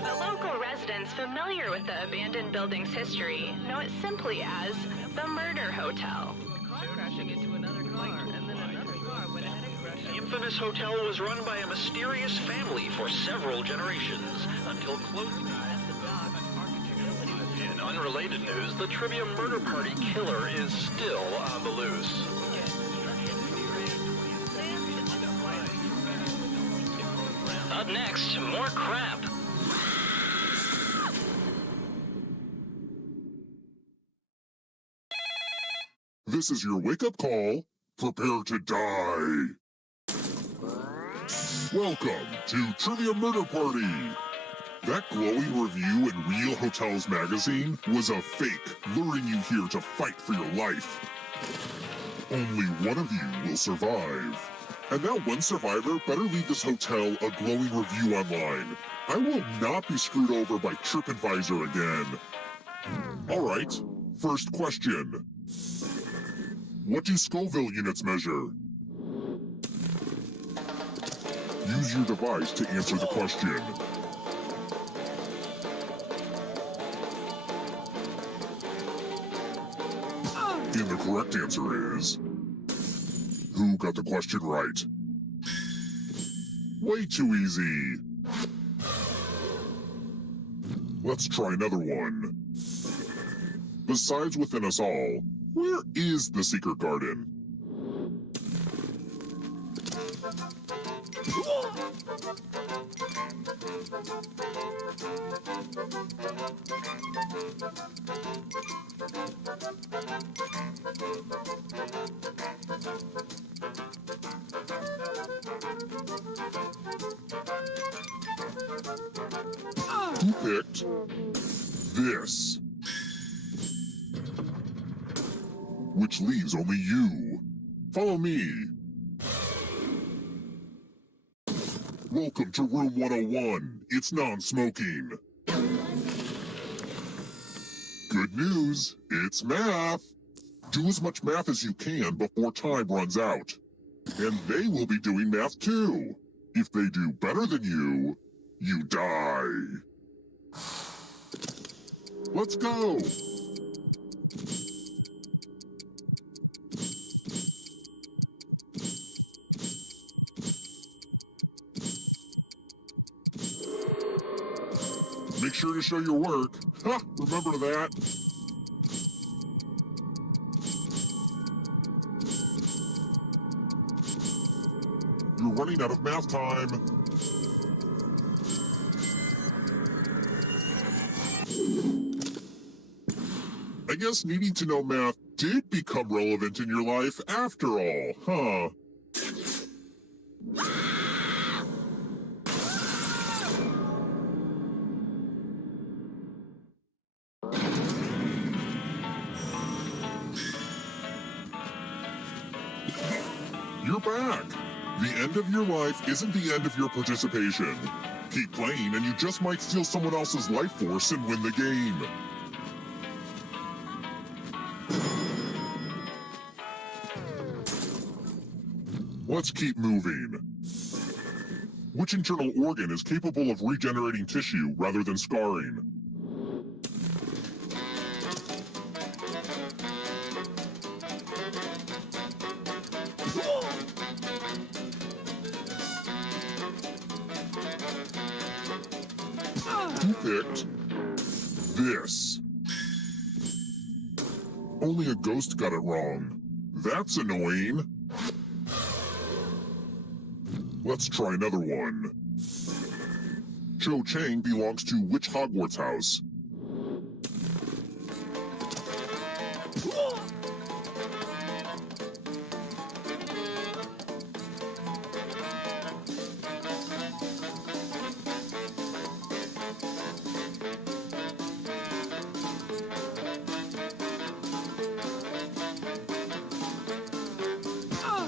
The local residents familiar with the abandoned building's history know it simply as the Murder Hotel. Crashing into another car, and then another car went ahead and crashed. The infamous hotel was run by a mysterious family for several generations until closing. In unrelated news, the trivia murder party killer is still on the loose. Up next, more crap. This is your wake-up call. Prepare to die. Welcome to Trivia Murder Party. That glowing review in Real Hotels magazine was a fake, luring you here to fight for your life. Only one of you will survive. And that one survivor better leave this hotel a glowing review online. I will not be screwed over by TripAdvisor again. All right, first question. What do Scoville units measure? Use your device to answer the question. And the correct answer is... Who got the question right? Way too easy. Let's try another one. Besides within us all, where is the secret garden? Who picked this? Which leaves only you. Follow me. Welcome to room 101. It's non-smoking. Good news, it's math. Do as much math as you can before time runs out. And they will be doing math too. If they do better than you, you die. Let's go! Make sure to show your work. Ha! Remember that. You're running out of math time. I guess needing to know math did become relevant in your life after all, huh? You're back. The end of your life isn't the end of your participation. Keep playing and you just might steal someone else's life force and win the game. Let's keep moving. Which internal organ is capable of regenerating tissue rather than scarring? Who picked this? Only a ghost got it wrong. That's annoying. Let's try another one. Cho Chang belongs to which Hogwarts house?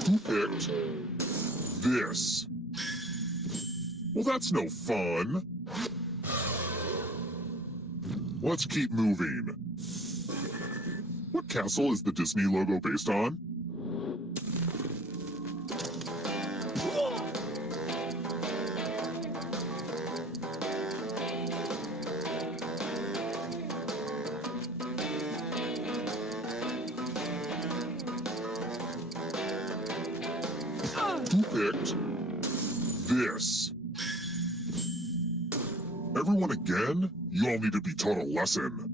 Who picked this? Well, that's no fun. Let's keep moving. What castle is the Disney logo based on? Who picked this? Everyone again? You all need to be taught a lesson.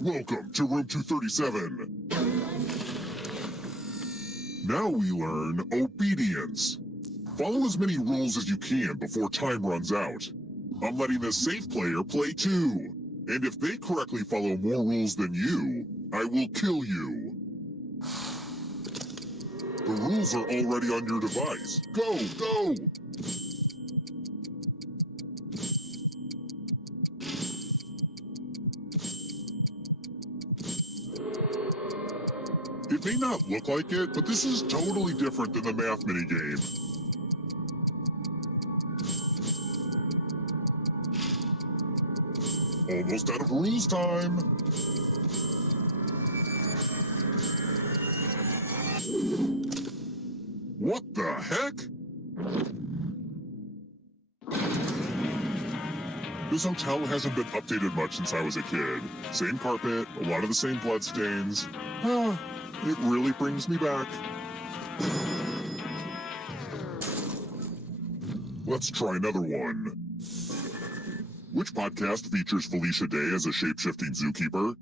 Welcome to room 237. Now we learn obedience. Follow as many rules as you can before time runs out. I'm letting the safe player play too. And if they correctly follow more rules than you, I will kill you. The rules are already on your device. Go, go! It may not look like it, but this is totally different than the math minigame. Almost out of rules time. What the heck? This hotel hasn't been updated much since I was a kid. Same carpet, a lot of the same bloodstains. It really brings me back. Let's try another one. Which podcast features Felicia Day as a shape-shifting zookeeper?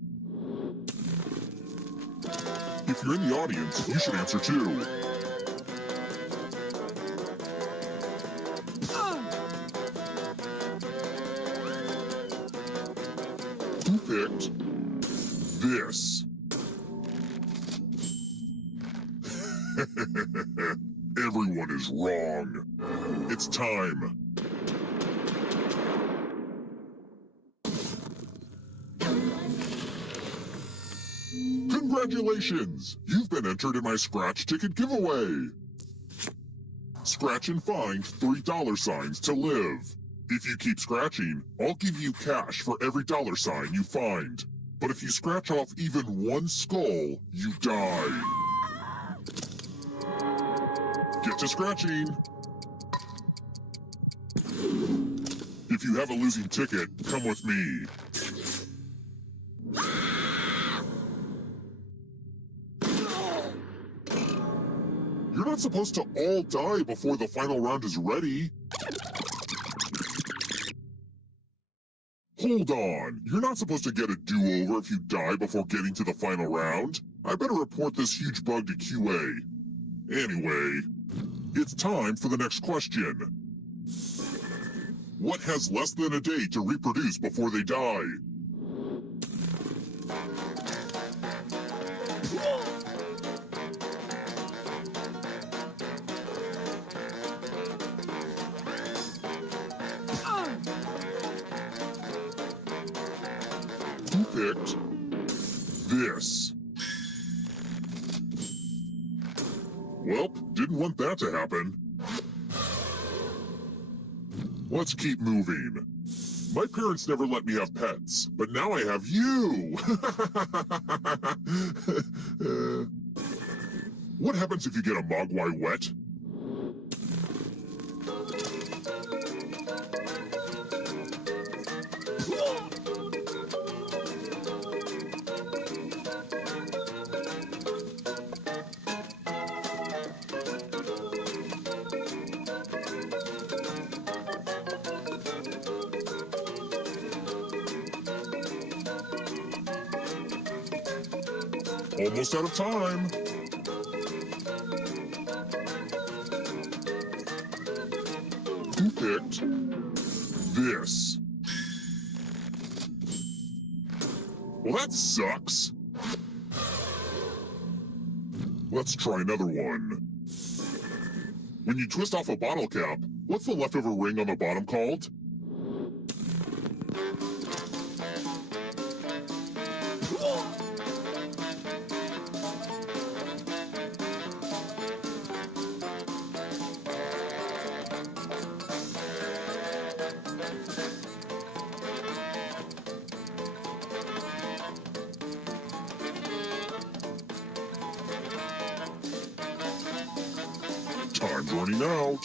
If you're in the audience, you should answer too. Who picked this? Everyone is wrong. It's time. Congratulations! You've been entered in my scratch ticket giveaway. Scratch and find $3 to live. If you keep scratching, I'll give you cash for every $sign you find. But if you scratch off even one skull, you die. Get to scratching. If you have a losing ticket, come with me. You're not supposed to all die before the final round is ready. Hold on. You're not supposed to get a do-over if you die before getting to the final round. I better report this huge bug to QA. Anyway, it's time for the next question. What has less than a day to reproduce before they die? Who picked this? Welp, didn't want that to happen. Let's keep moving. My parents never let me have pets, but now I have you! What happens if you get a mogwai wet? Almost out of time. Who picked this? Well, that sucks. Let's try another one. When you twist off a bottle cap, what's the leftover ring on the bottom called? Time's running out.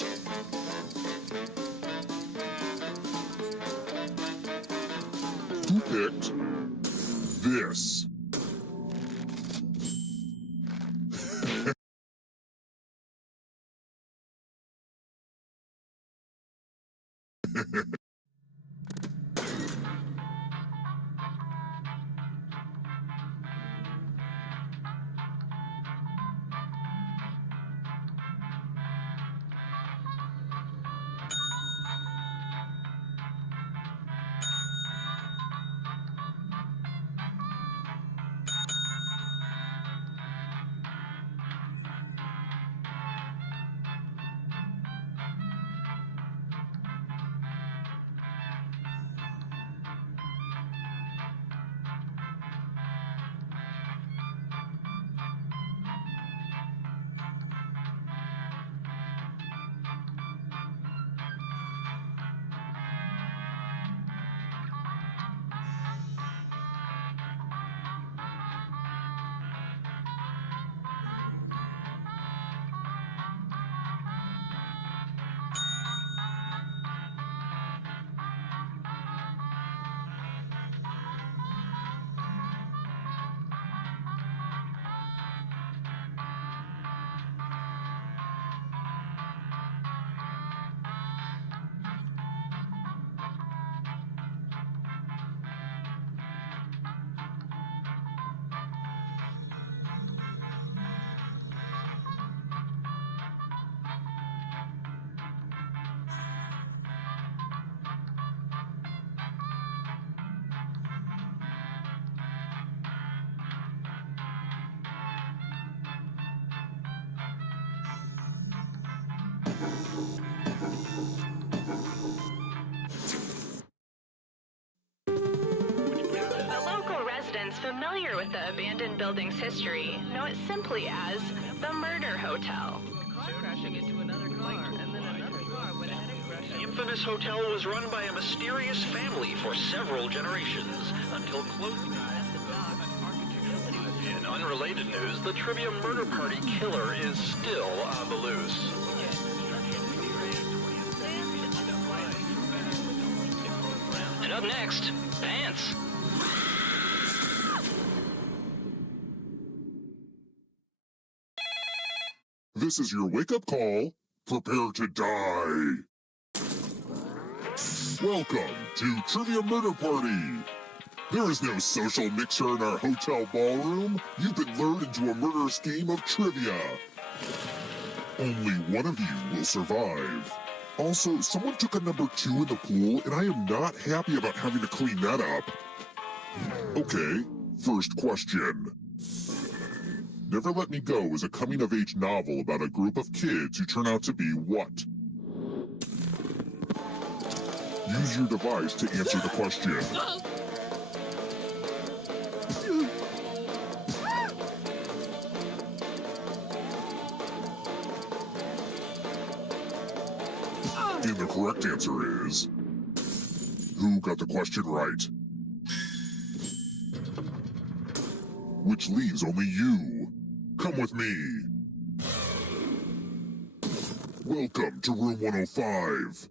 Who picked this? The local residents familiar with the abandoned building's history know it simply as the Murder Hotel. Car crashing into another car, and then another car went ahead and crashed. The infamous hotel was run by a mysterious family for several generations until closing. In unrelated news, the trivia murder party killer is still on the loose. Up next, dance. This is your wake-up call. Prepare to die. Welcome to Trivia Murder Party. There is no social mixer in our hotel ballroom. You've been lured into a murderous game of trivia. Only one of you will survive. Also, someone took a number 2 in the pool, and I am not happy about having to clean that up. Okay, first question. Never Let Me Go is a coming-of-age novel about a group of kids who turn out to be what? Use your device to answer the question. And the correct answer is... Who got the question right? Which leaves only you. Come with me. Welcome to room 105.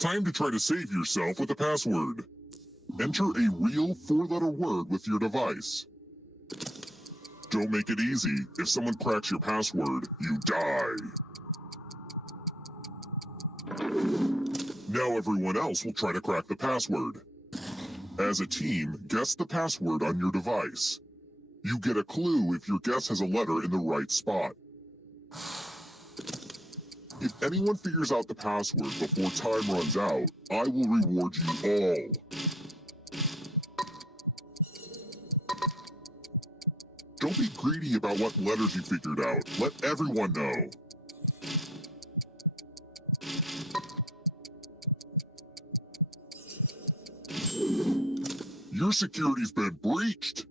Time to try to save yourself with a password. Enter a real 4-letter word with your device. Don't make it easy. If someone cracks your password, you die. Now everyone else will try to crack the password. As a team, guess the password on your device. You get a clue if your guess has a letter in the right spot. If anyone figures out the password before time runs out, I will reward you all. Don't be greedy about what letters you figured out. Let everyone know. Your security's been breached.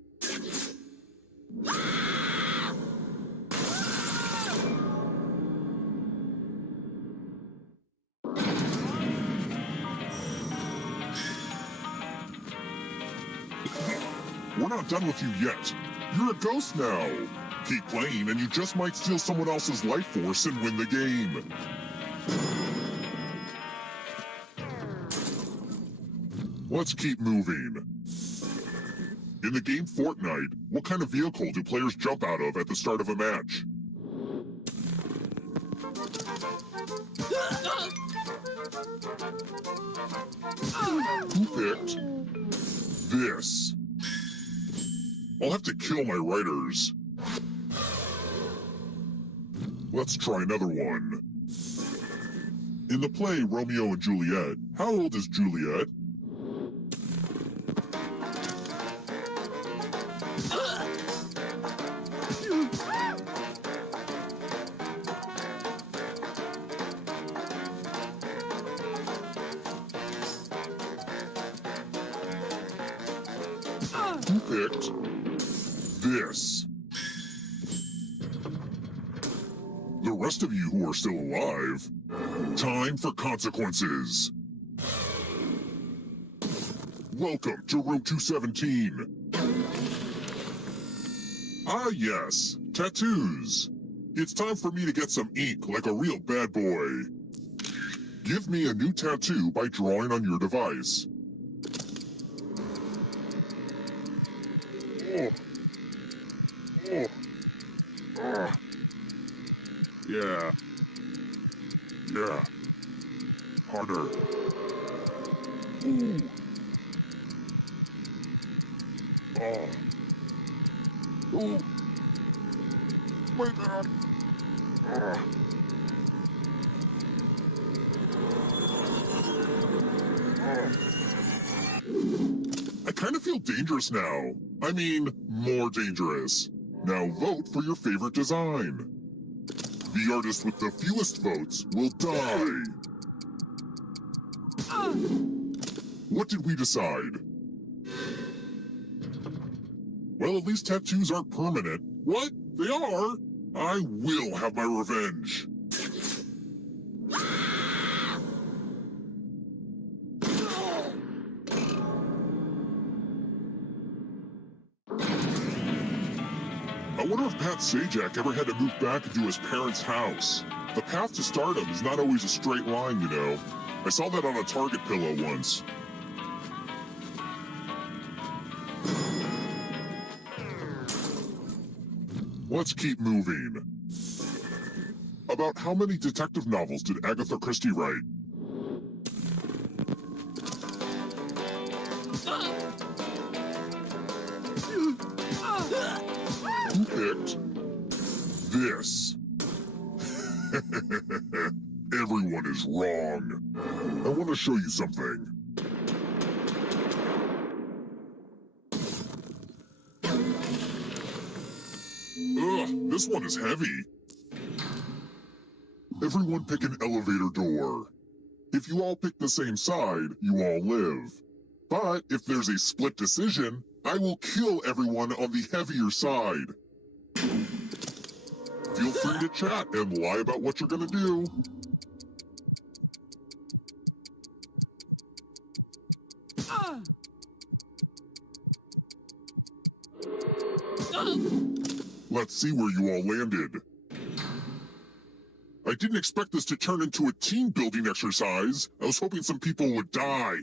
We're not done with you yet. You're a ghost now. Keep playing and you just might steal someone else's life force and win the game. Let's keep moving. In the game Fortnite, what kind of vehicle do players jump out of at the start of a match? Who picked this? I'll have to kill my writers. Let's try another one. In the play Romeo and Juliet, how old is Juliet? Who picked this? The rest of you who are still alive, time for consequences. Welcome to room 217. Ah yes, tattoos. It's time for me to get some ink like a real bad boy. Give me a new tattoo by drawing on your device. Oh. Oh. Ah. Yeah. Yeah. Harder. Ooh. Oh. Ooh. My God. Ah. I kind of feel dangerous now. I mean, more dangerous. Now vote for your favorite design. The artist with the fewest votes will die. What did we decide? Well, at least tattoos aren't permanent. What? They are? I will have my revenge. I wonder if Pat Sajak ever had to move back into his parents' house. The path to stardom is not always a straight line, you know. I saw that on a Target pillow once. Let's keep moving. About how many detective novels did Agatha Christie write? Who picked this? Everyone is wrong. I want to show you something. Ugh, this one is heavy. Everyone pick an elevator door. If you all pick the same side, you all live. But if there's a split decision, I will kill everyone on the heavier side. Feel free to chat and lie about what you're gonna do. Let's see where you all landed. I didn't expect this to turn into a team building exercise. I was hoping some people would die.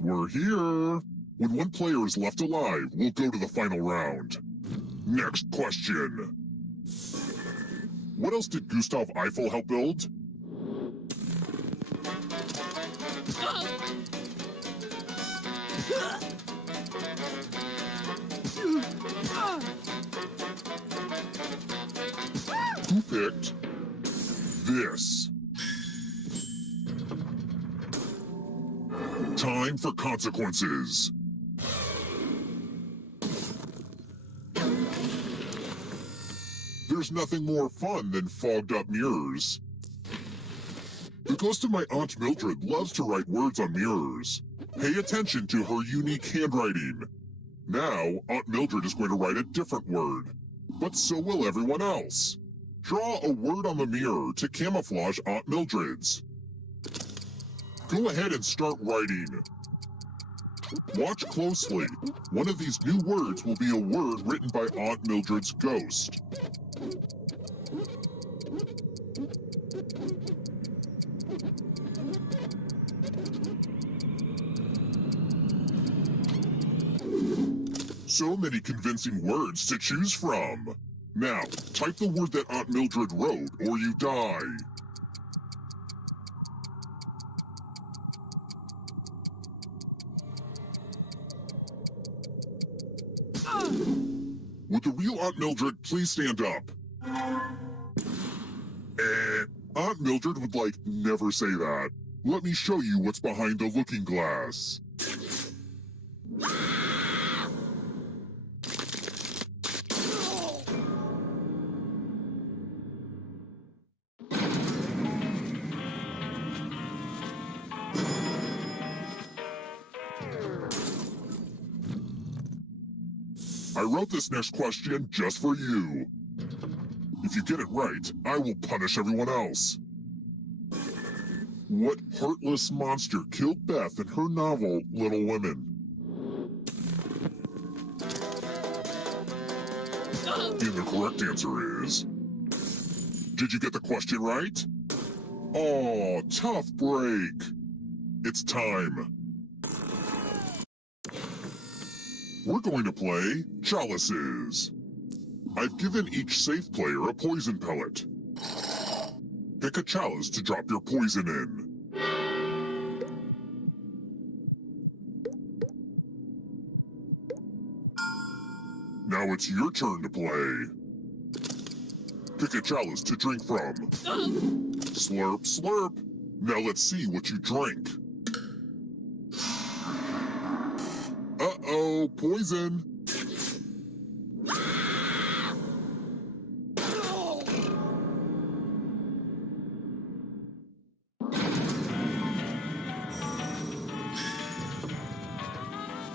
We're here. When one player is left alive, we'll go to the final round. Next question. What else did Gustav Eiffel help build? Who picked this? Time for consequences. There's nothing more fun than fogged up mirrors. The ghost of my Aunt Mildred loves to write words on mirrors. Pay attention to her unique handwriting. Now, Aunt Mildred is going to write a different word, but so will everyone else. Draw a word on the mirror to camouflage Aunt Mildred's. Go ahead and start writing. Watch closely. One of these new words will be a word written by Aunt Mildred's ghost. So many convincing words to choose from. Now, type the word that Aunt Mildred wrote, or you die. Would the real Aunt Mildred please stand up? Aunt Mildred would never say that. Let me show you what's behind the looking glass. I wrote this next question just for you. If you get it right, I will punish everyone else. What heartless monster killed Beth in her novel, Little Women? And the correct answer is... Did you get the question right? Aw, tough break. It's time. We're going to play Chalices. I've given each safe player a poison pellet. Pick a chalice to drop your poison in. Now it's your turn to play. Pick a chalice to drink from. Slurp, slurp. Now let's see what you drink. Uh-oh, poison.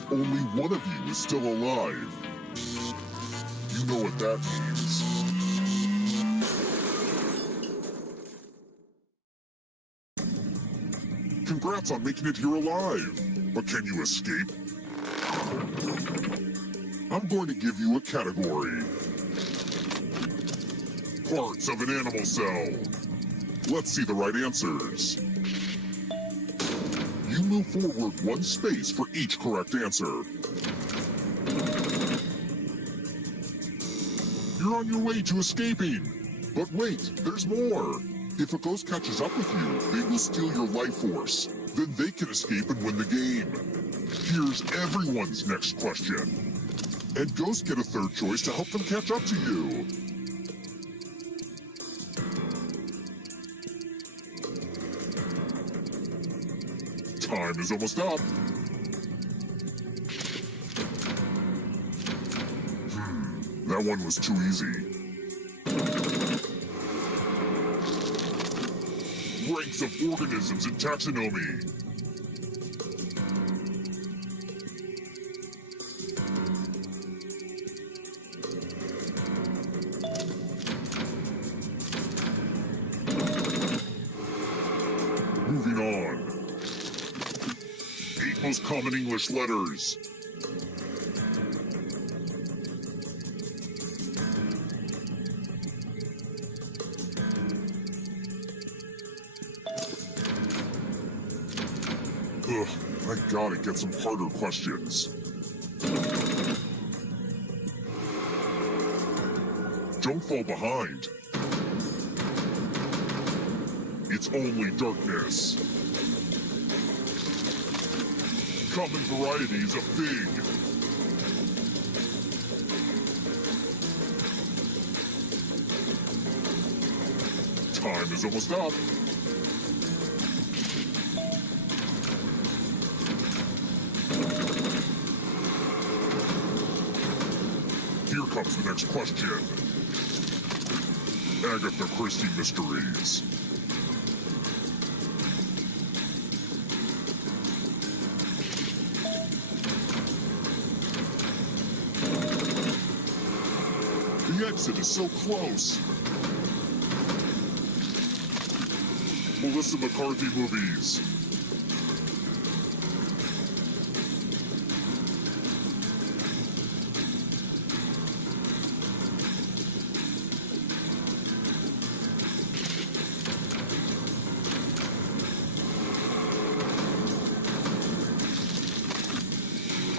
Only one of you is still alive. You know what that means. Congrats on making it here alive. But can you escape? I'm going to give you a category. Parts of an animal cell. Let's see the right answers. You move forward one space for each correct answer. You're on your way to escaping. But wait, there's more. If a ghost catches up with you, they will steal your life force. Then they can escape and win the game. Here's everyone's next question. And ghosts get a third choice to help them catch up to you. Time is almost up. That one was too easy. Ranks of organisms in taxonomy. Moving on. 8 most common English letters. Ugh, I gotta get some harder questions. Don't fall behind. It's only darkness. Common varieties of fig. Time is almost up. Here comes the next question. Agatha Christie mysteries. The exit is so close. Melissa McCarthy movies.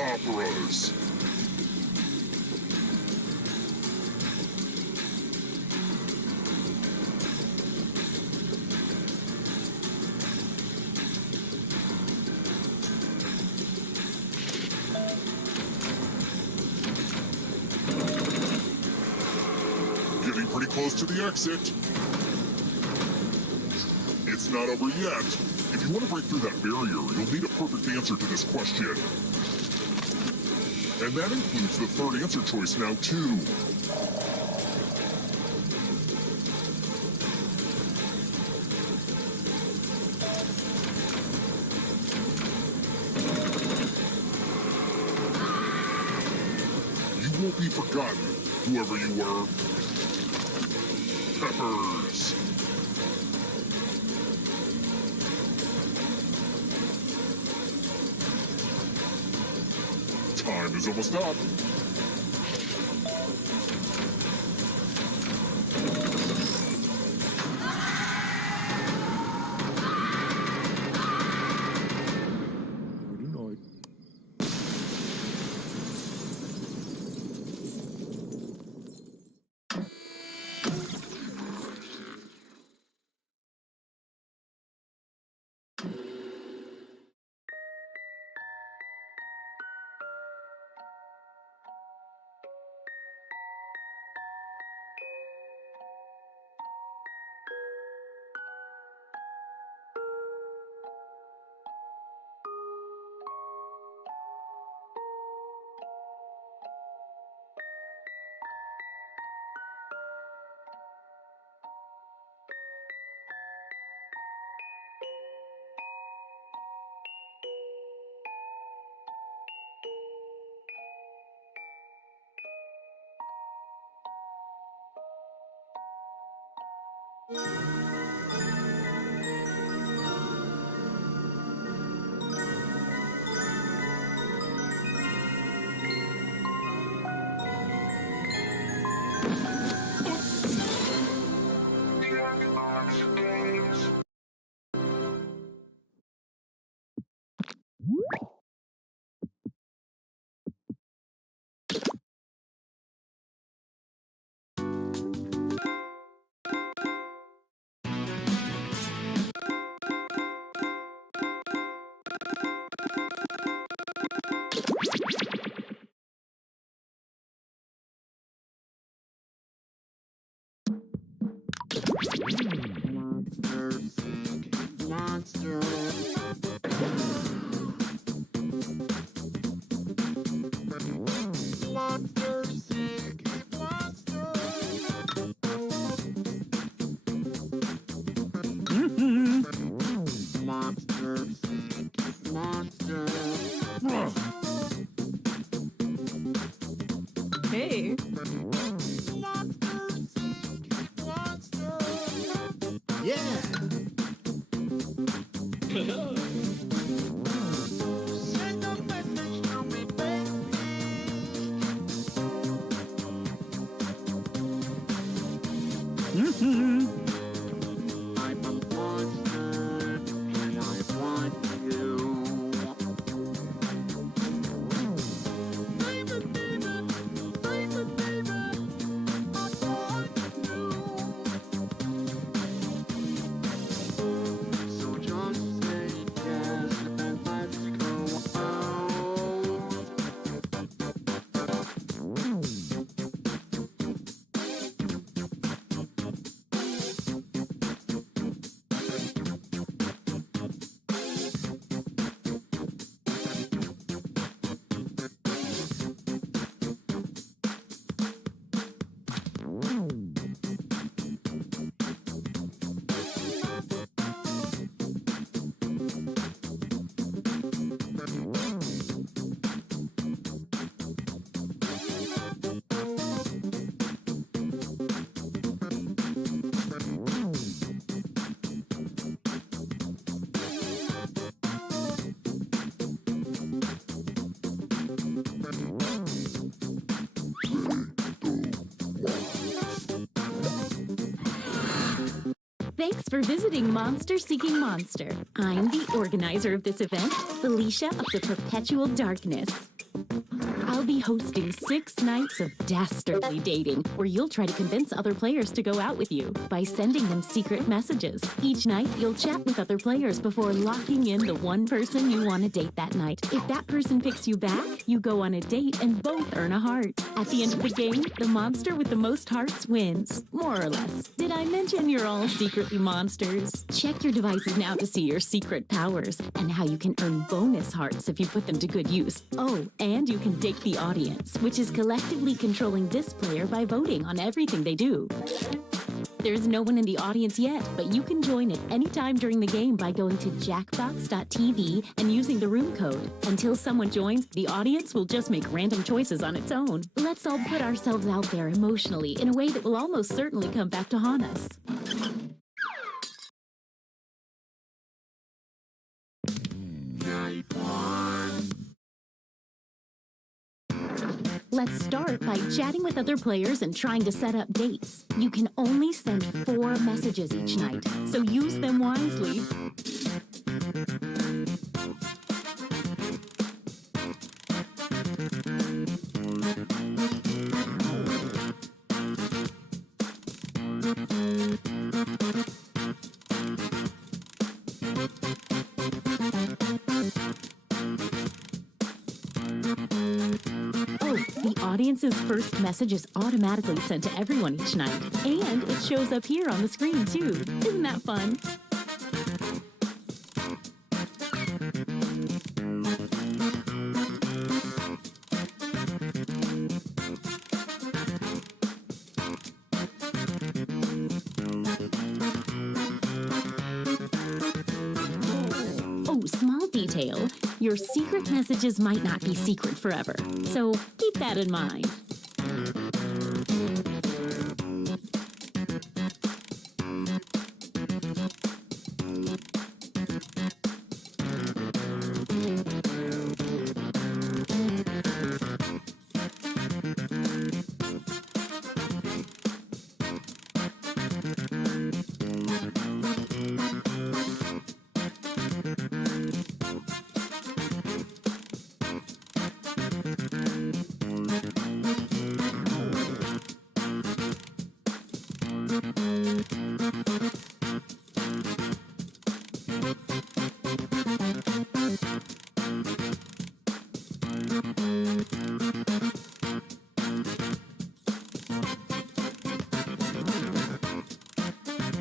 Operas. Getting pretty close to the exit. It's not over yet. If you want to break through that barrier, you'll need a perfect answer to this question. And that includes the third answer choice now, too. You won't be forgotten, whoever you were. Peppers. Time is almost up. Hey. Yeah. I'm a monster, and I want you. Baby, baby, baby, baby, I want you. So just say yes and let's go out. Thanks for visiting Monster Seeking Monster. I'm the organizer of this event, Felicia of the Perpetual Darkness. I'll be hosting 6 nights of dastardly dating, where you'll try to convince other players to go out with you by sending them secret messages. Each night, you'll chat with other players before locking in the one person you want to date that night. If that person picks you back, you go on a date and both earn a heart. At the end of the game, the monster with the most hearts wins, more or less. Did I mention you're all secretly monsters? Check your devices now to see your secret powers and how you can earn bonus hearts if you put them to good use. Oh, and you can date the audience, which is collectively controlling this player by voting on everything they do. There's no one in the audience yet, but you can join at any time during the game by going to jackbox.tv and using the room code. Until someone joins, the audience will just make random choices on its own. Let's all put ourselves out there emotionally in a way that will almost certainly come back to haunt us. Night one. Let's start by chatting with other players and trying to set up dates. You can only send 4 messages each night, so use them wisely. The audience's first message is automatically sent to everyone each night, and it shows up here on the screen too. Isn't that fun? Oh, small detail. Your secret messages might not be secret forever, so keep that in mind.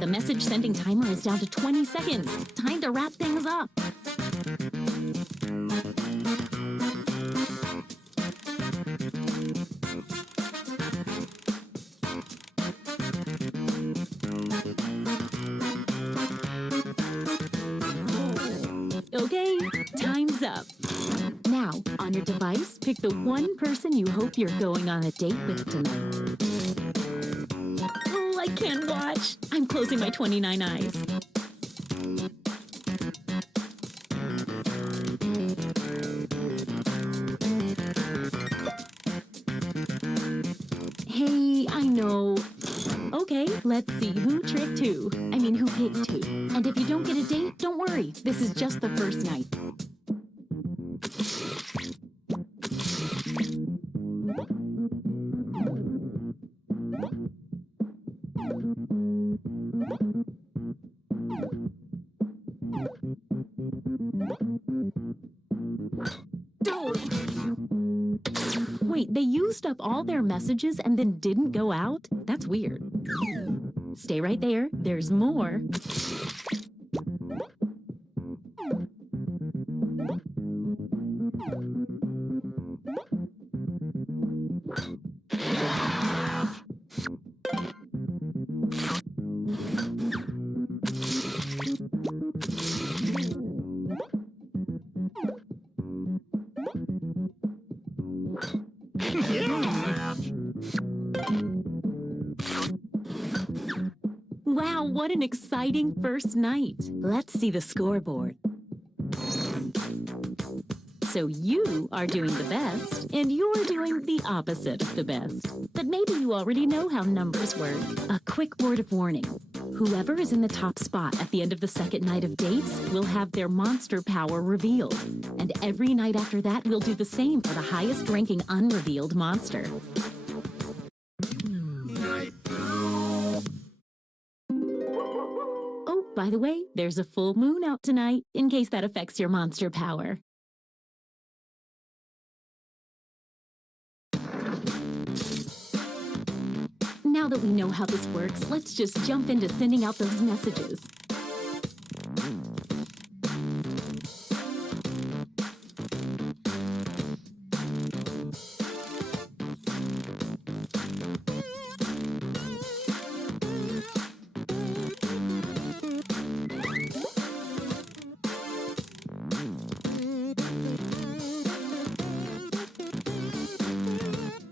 The message sending timer is down to 20 seconds. Time to wrap things up. Okay, time's up. Now, on your device, pick the one person you hope you're going on a date with tonight. Oh, I can't watch. I'm closing my 29 eyes. Hey, I know. Okay, let's see who tricked who. I mean, who picked who. And if you don't get a date, don't worry. This is just the first night. Wait, they used up all their messages and then didn't go out? That's weird. Stay right there. There's more. Wow, what an exciting first night. Let's see the scoreboard. So you are doing the best, and you're doing the opposite of the best. But maybe you already know how numbers work. A quick word of warning. Whoever is in the top spot at the end of the second night of dates will have their monster power revealed. And every night after that, we'll do the same for the highest ranking unrevealed monster. Oh, by the way, there's a full moon out tonight, in case that affects your monster power. Now that we know how this works, let's just jump into sending out those messages.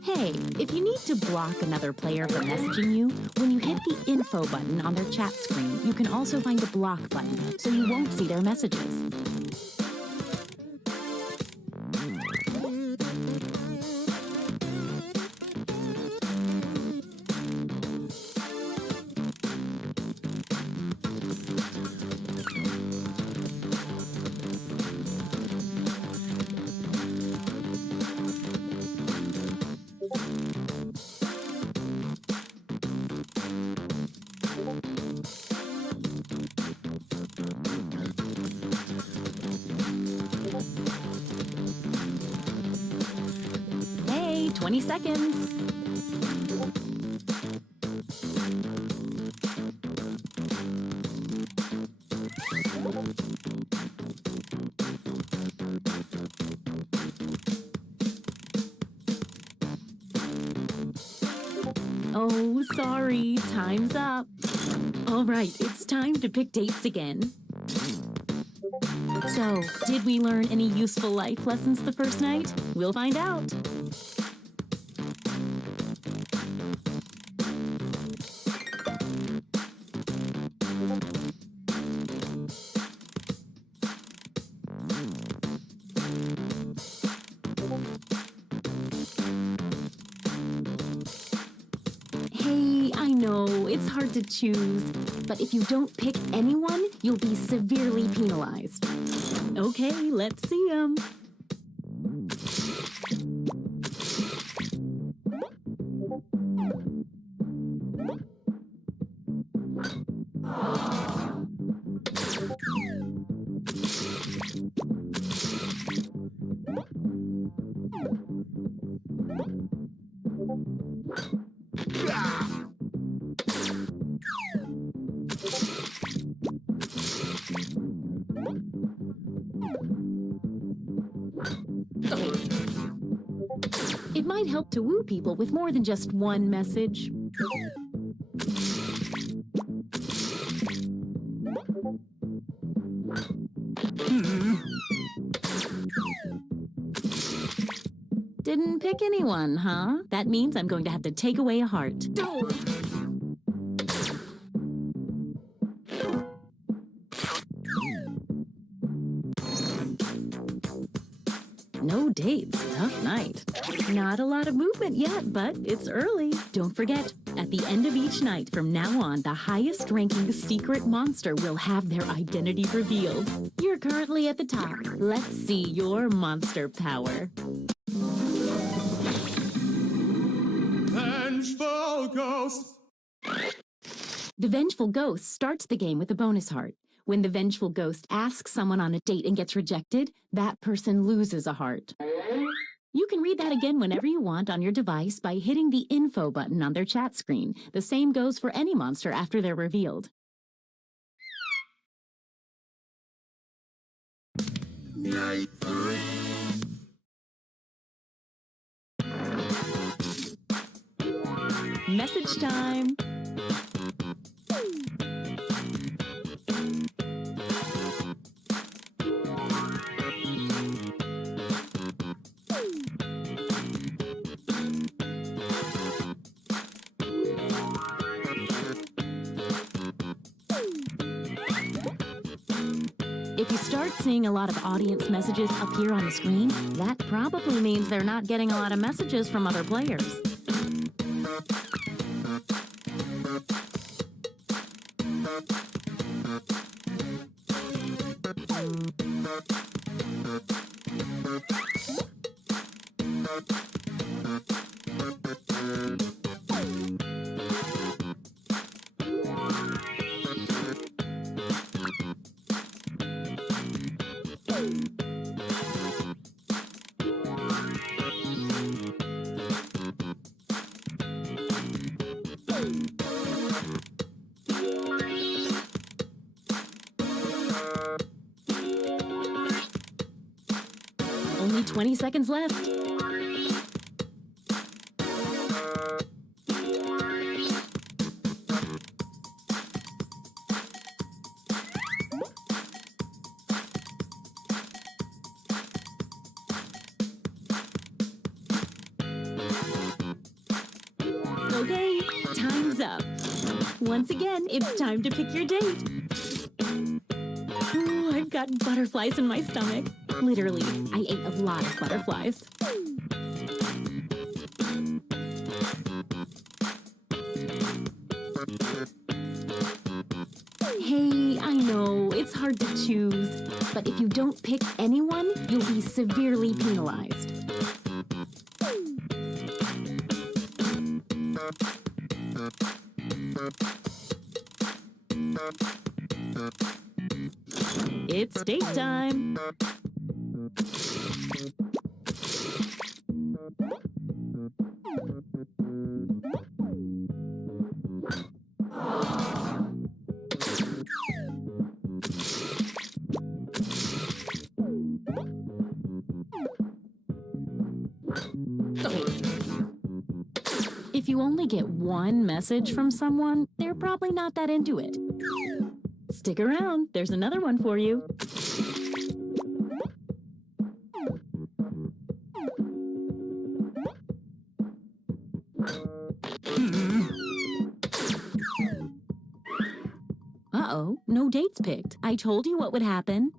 Hey, if you need to block another player from messaging you, when you hit the info button on their chat screen, you can also find a block button, so you won't see their messages. Hey, 20 seconds. Oh, sorry, time's up. All right, it's time to pick dates again. So, did we learn any useful life lessons the first night? We'll find out. Hey, I know, it's hard to choose, but if you don't pick anyone, you'll be severely penalized. Okay, let's see 'em. It might help to woo people with more than just one message. Didn't pick anyone, huh? That means I'm going to have to take away a heart. No dates. Tough night. Not a lot of movement yet, but it's early. Don't forget, at the end of each night from now on, the highest ranking secret monster will have their identity revealed. You're currently at the top. Let's see your monster power. Vengeful Ghost! The Vengeful Ghost starts the game with a bonus heart. When the Vengeful Ghost asks someone on a date and gets rejected, that person loses a heart. You can read that again whenever you want on your device by hitting the info button on their chat screen. The same goes for any monster after they're revealed. Night 3. Message time. If you start seeing a lot of audience messages appear on the screen, that probably means they're not getting a lot of messages from other players. Only 20 seconds left. Okay, time's up. Once again, it's time to pick your date. Ooh, I've got butterflies in my stomach. Literally, I ate a lot of butterflies. Hey, I know, it's hard to choose, but if you don't pick anyone, you'll be severely penalized. It's date time. If you only get one message from someone, they're probably not that into it. Stick around, there's another one for you. Uh-oh, no dates picked. I told you what would happen.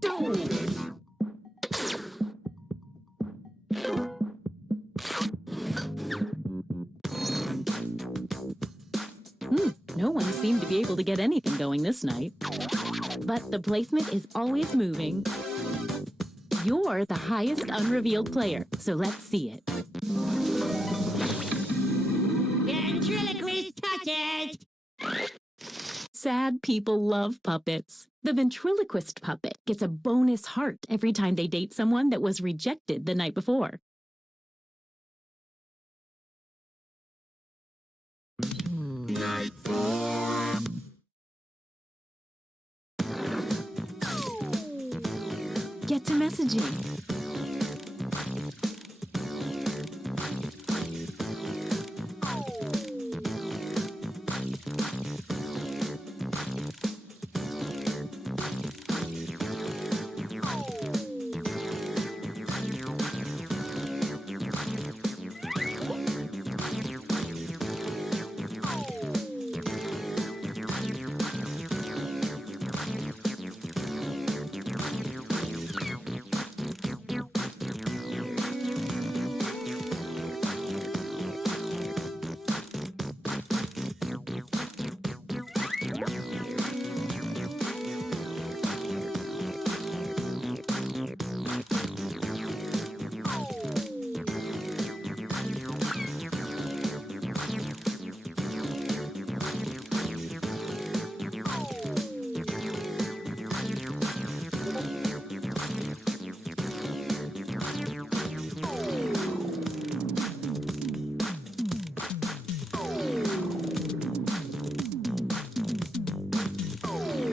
No one seemed to be able to get anything going this night. But the placement is always moving. You're the highest unrevealed player, so let's see it. Ventriloquist puppet! Sad people love puppets. The ventriloquist puppet gets a bonus heart every time they date someone that was rejected the night before. Night 4. Get to messaging.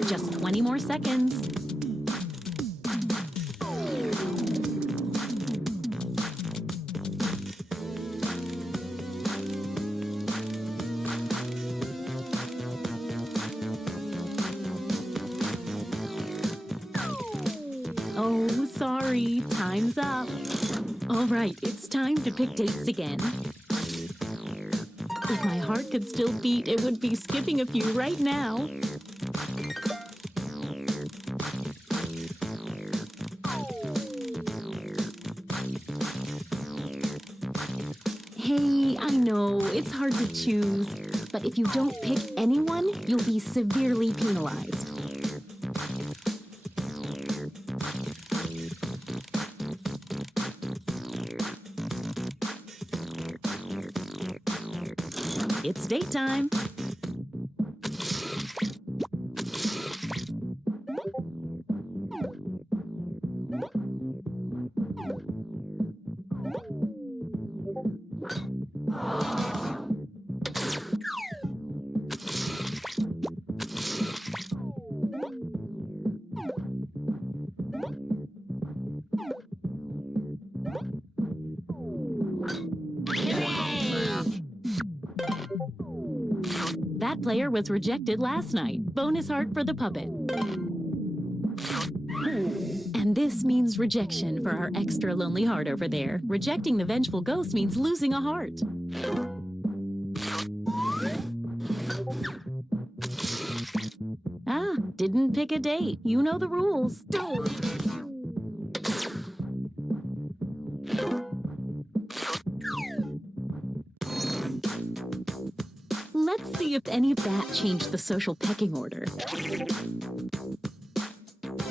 Just 20 more seconds. Oh, sorry. Time's up. All right, it's time to pick dates again. If my heart could still beat, it would be skipping a few right now. Hey, I know, it's hard to choose, but if you don't pick anyone, you'll be severely penalized. It's date time. That player was rejected last night. Bonus heart for the puppet. And this means rejection for our extra lonely heart over there. Rejecting the vengeful ghost means losing a heart. Ah, didn't pick a date. You know the rules. Let's see if any of that changed the social pecking order.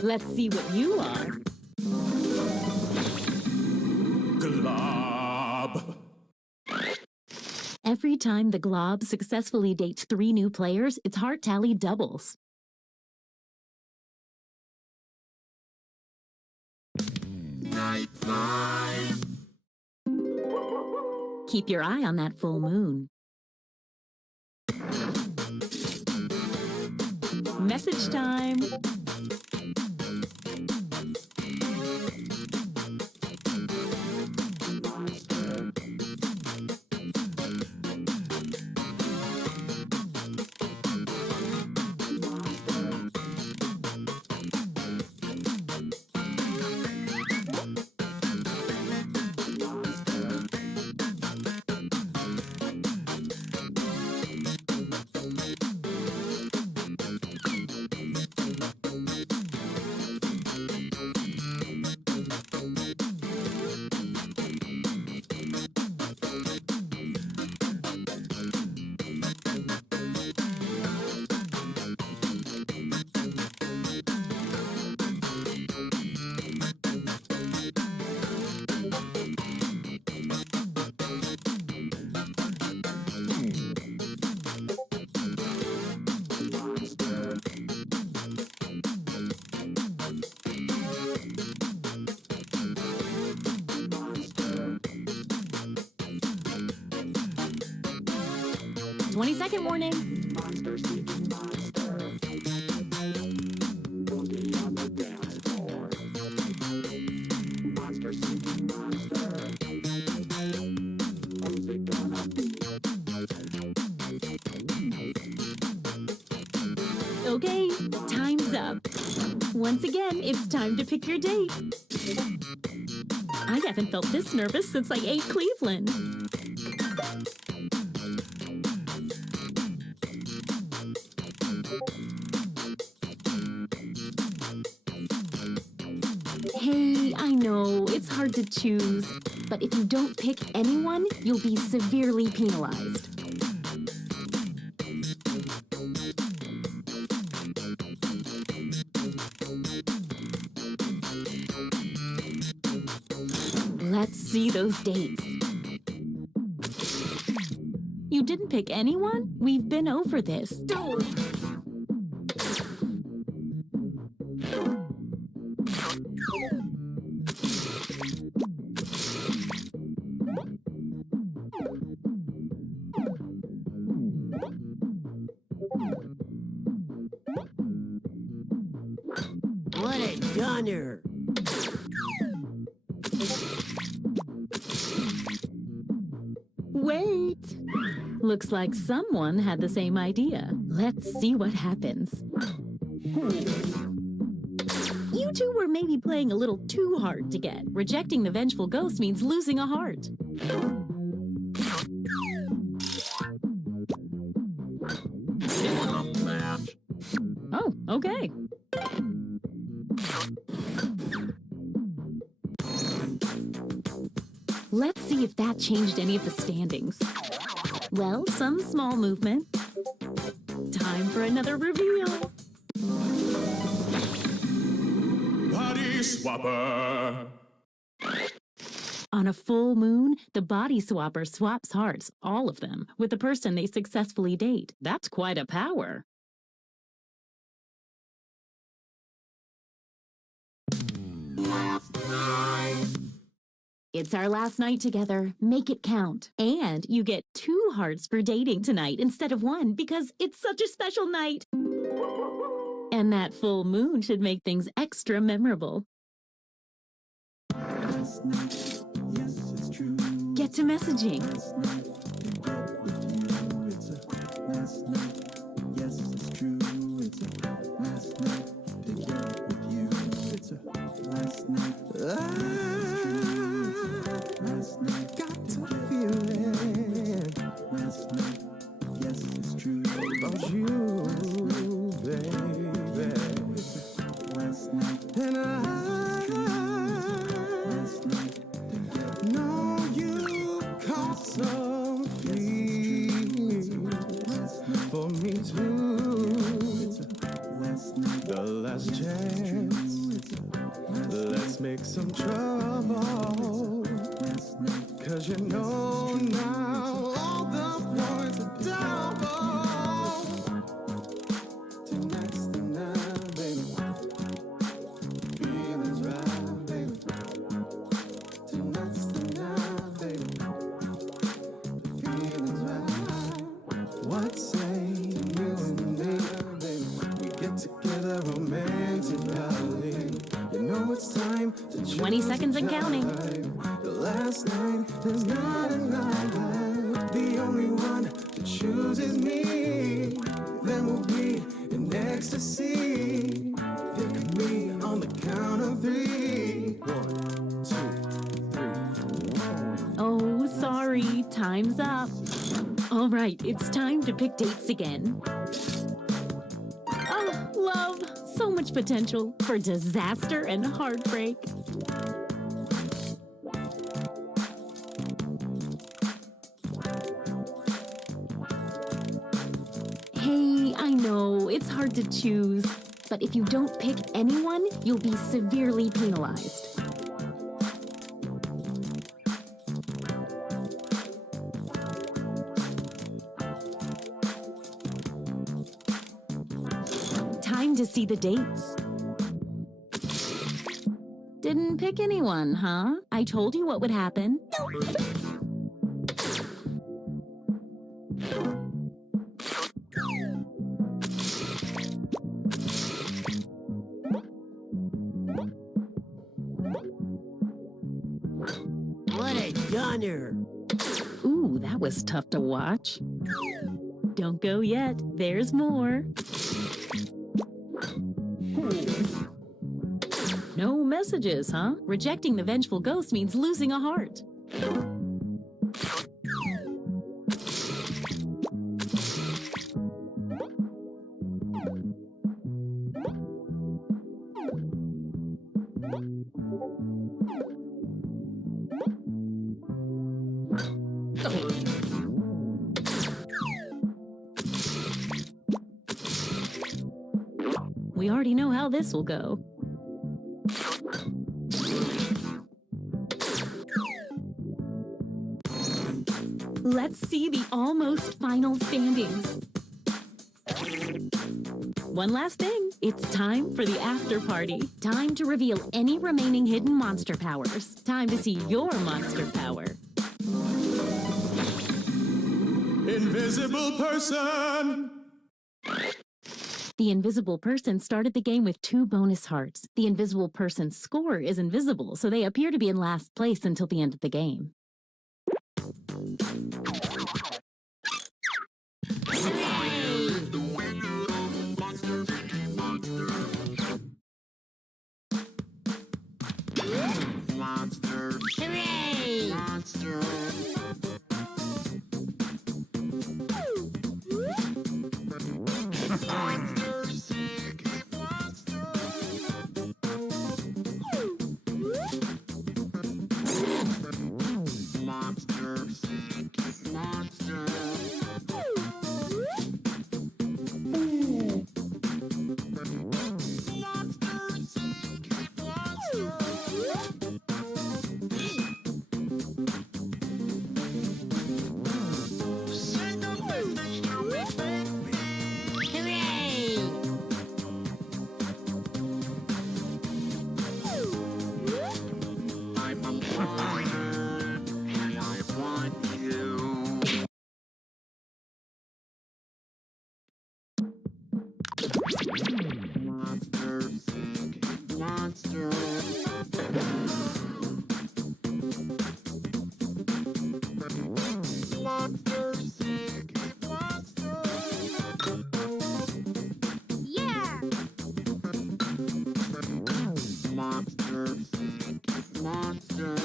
Let's see what you are. Glob. Every time the Glob successfully dates 3 new players, its heart tally doubles. Night 5. Keep your eye on that full moon. Message time. Second warning. Monster seeking monster. Boogie on the dance floor. Monster seeking monster. Who's it gonna be? Okay, time's up. Once again, it's time to pick your date. I haven't felt this nervous since I ate Cleveland. Hey, I know, it's hard to choose, but if you don't pick anyone, you'll be severely penalized. Let's see those dates. You didn't pick anyone? We've been over this. gunner. Wait! Looks like someone had the same idea. Let's see what happens. You two were maybe playing a little too hard to get. Rejecting the vengeful ghost means losing a heart. Oh, okay. Let's see if that changed any of the standings. Well, some small movement. Time for another reveal. Body swapper. On a full moon, the body swapper swaps hearts, all of them, with the person they successfully date. That's quite a power. It's our last night together. Make it count. And you get 2 hearts for dating tonight instead of 1 because it's such a special night. And that full moon should make things extra memorable. Get to messaging. Got to feel it. Yes, it's true. About you, baby. And I know you caught some feelings for me too. The last chance. Let's make some trouble. 'Cause you know now all the points are double. Tonight's the night, baby. Feelings right, baby. Tonight's the night, baby. Feelings right. What say you and me, baby? We get together romantically. You know it's time to 20 seconds and counting. The last night, there's not a night. The only one to choose is me. Then we'll be in ecstasy. Pick me on the count of 3. 1, 2, 3. Oh, sorry. Time's up. All right, it's time to pick dates again. Oh, love. So much potential for disaster and heartbreak. Hey, I know, it's hard to choose, but if you don't pick anyone, you'll be severely penalized. Time to see the dates. Didn't pick anyone, huh? I told you what would happen. What a gunner! Ooh, that was tough to watch. Don't go yet. There's more. No messages, huh? Rejecting the vengeful ghost means losing a heart. We already know how this will go. Let's see the almost final standings. One last thing. It's time for the after party. Time to reveal any remaining hidden monster powers. Time to see your monster power. Invisible person. The invisible person started the game with 2 bonus hearts. The invisible person's score is invisible, so they appear to be in last place until the end of the game. Monster. Hooray! Monster. Monster sick. Monster. Monster sick. Monster.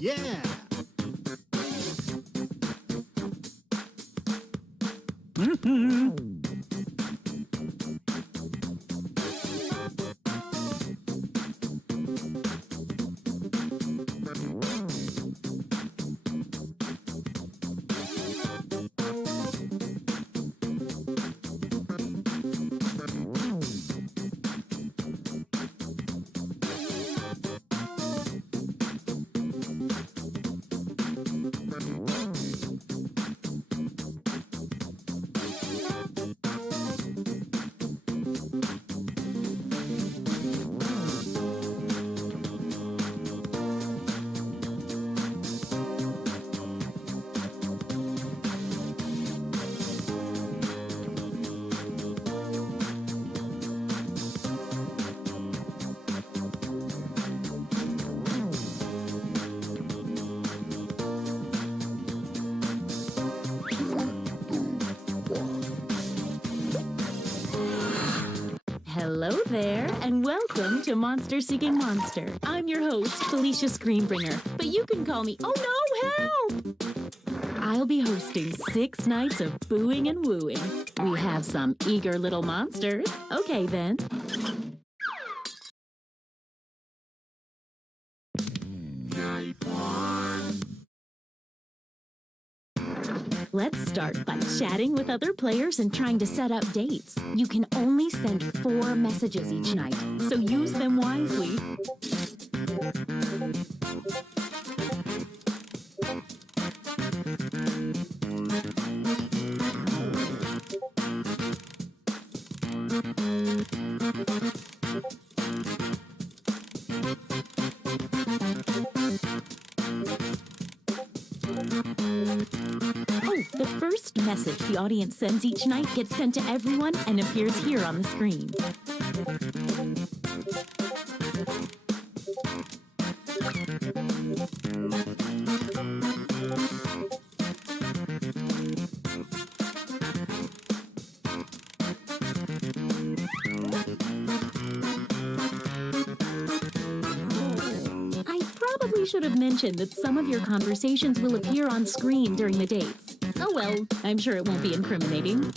Yeah! Hello there, and welcome to Monster Seeking Monster. I'm your host, Felicia Screenbringer, but you can call me, oh no, help! I'll be hosting 6 nights of booing and wooing. We have some eager little monsters. Okay then. Let's start by chatting with other players and trying to set up dates. You can only send 4 messages each night, so use them wisely. The first message the audience sends each night gets sent to everyone and appears here on the screen. should have mentioned that some of your conversations will appear on screen during the dates. Oh well, I'm sure it won't be incriminating.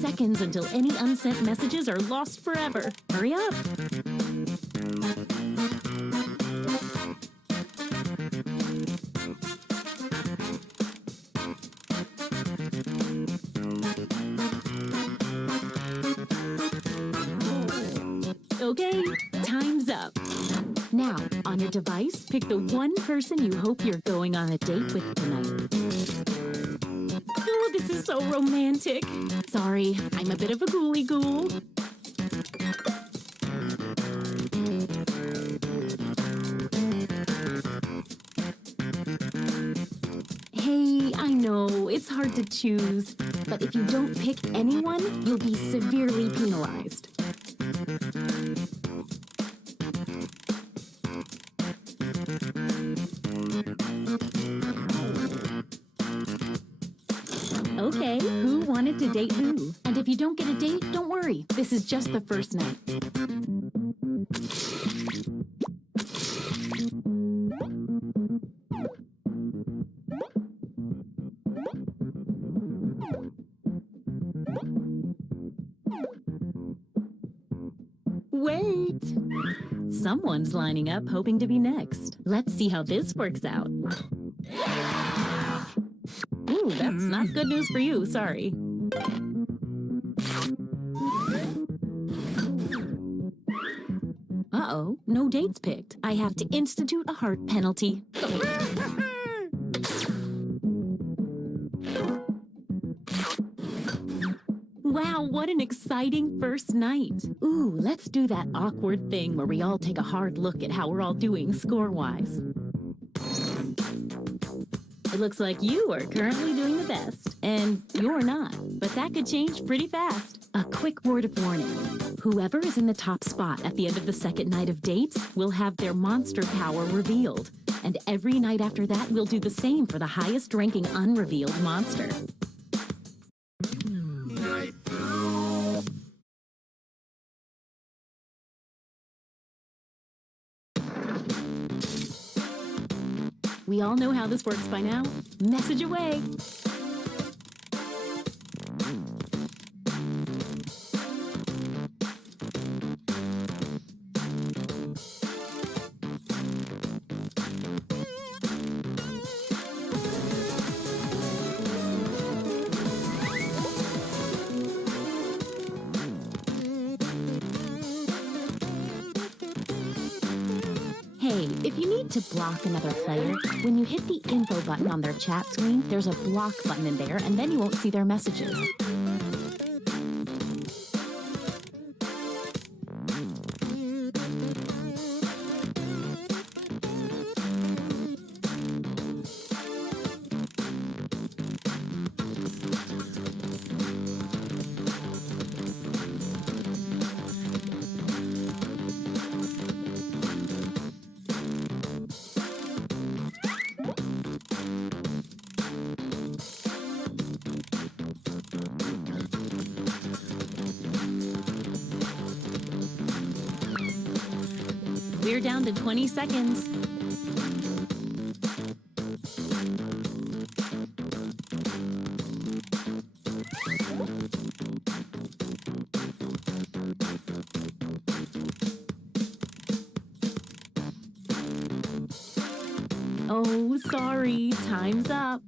Seconds until any unsent messages are lost forever. Hurry up. Okay, time's up. Now, on your device, pick the one person you hope you're going on a date with tonight. Oh, this is so romantic. Sorry, I'm a bit of a ghoulie ghoul. Hey, I know, it's hard to choose, but if you don't pick anyone, you'll be severely penalized. Okay, who wanted to date who? And if you don't get a date, don't worry. This is just the first night. Wait! Someone's lining up hoping to be next. Let's see how this works out. Ooh, that's not good news for you, sorry. Uh-oh, no dates picked. I have to institute a heart penalty. Wow, what an exciting first night. Ooh, let's do that awkward thing where we all take a hard look at how we're all doing score-wise. It looks like you are currently doing the best, and you're not, but that could change pretty fast. A quick word of warning. Whoever is in the top spot at the end of the second night of dates will have their monster power revealed, and every night after that we'll do the same for the highest ranking unrevealed monster. We all know how this works by now. Message away. Hey, if you need to block another player, when you hit the info button on their chat screen, there's a block button in there, and then you won't see their messages. We're down to 20 seconds. Oh, sorry, time's up.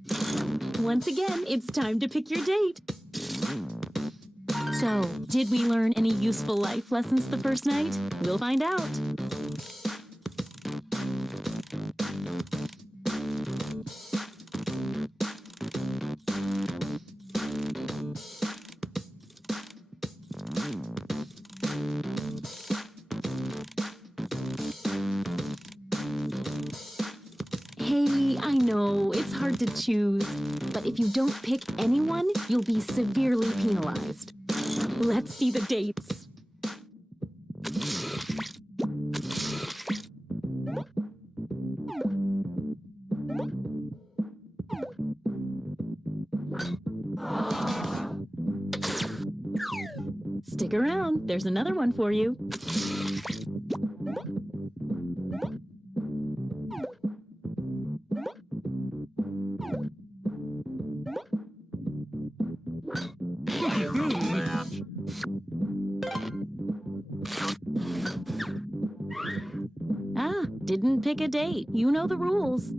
Once again, it's time to pick your date. So, did we learn any useful life lessons the first night? We'll find out. Hey, I know, it's hard to choose, but if you don't pick anyone, you'll be severely penalized. Let's see the dates. Stick around, there's another one for you. Didn't pick a date. You know the rules.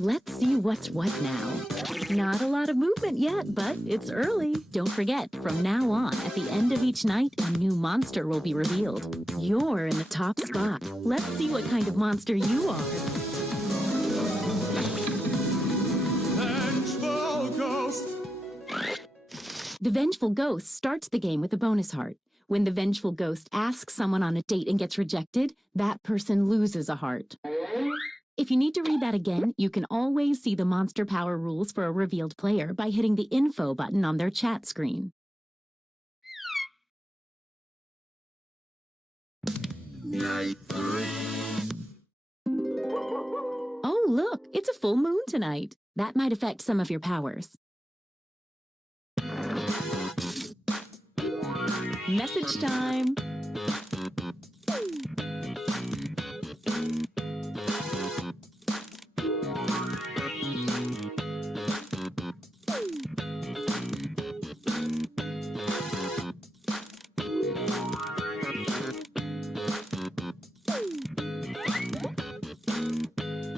Let's see what's what now. Not a lot of movement yet, but it's early. Don't forget, from now on, at the end of each night, a new monster will be revealed. You're in the top spot. Let's see what kind of monster you are. Vengeful Ghost. The Vengeful Ghost starts the game with a bonus heart. When the Vengeful Ghost asks someone on a date and gets rejected, that person loses a heart. If you need to read that again, you can always see the monster power rules for a revealed player by hitting the info button on their chat screen. Night 3. Oh, look, it's a full moon tonight. That might affect some of your powers. Message time.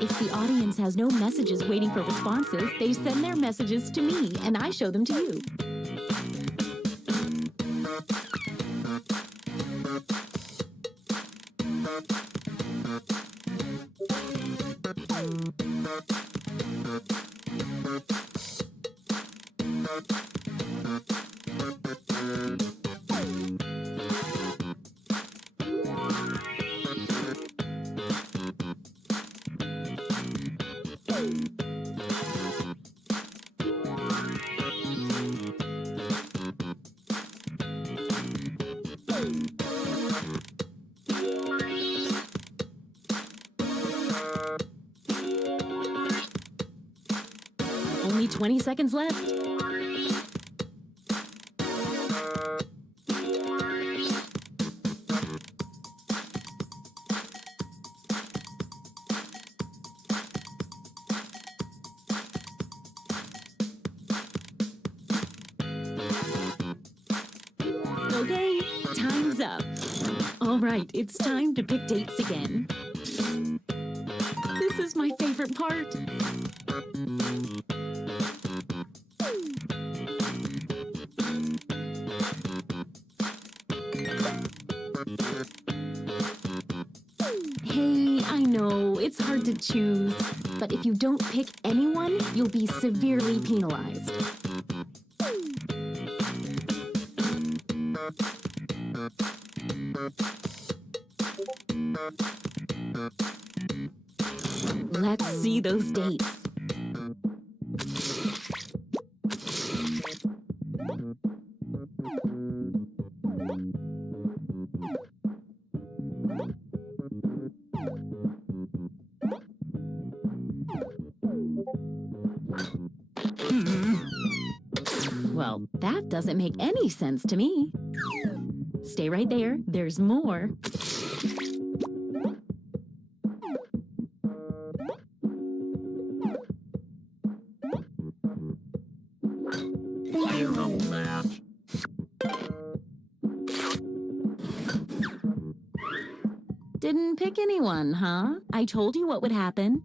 If the audience has no messages waiting for responses, they send their messages to me, and I show them to you. Only 20 seconds left. Okay, time's up. All right, it's time to pick dates again. This is my favorite part. Hey, I know, it's hard to choose, but if you don't pick anyone, you'll be severely penalized. Let's see those dates. Well, that doesn't make any sense to me. Stay right there, there's more. Didn't pick anyone, huh? I told you what would happen.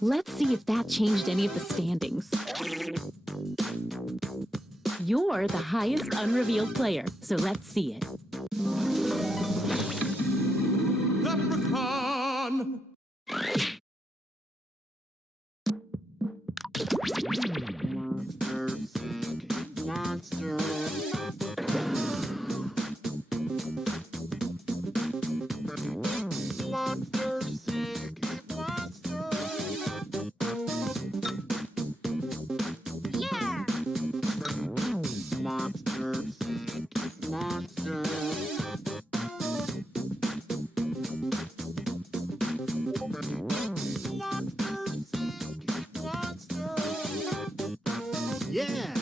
Let's see if that changed any of the standings. You're the highest unrevealed player, so let's see it. Leprechaun! Monster. Monster seek monster. Yeah. Monster seek monster. Monster seek monster. Yeah.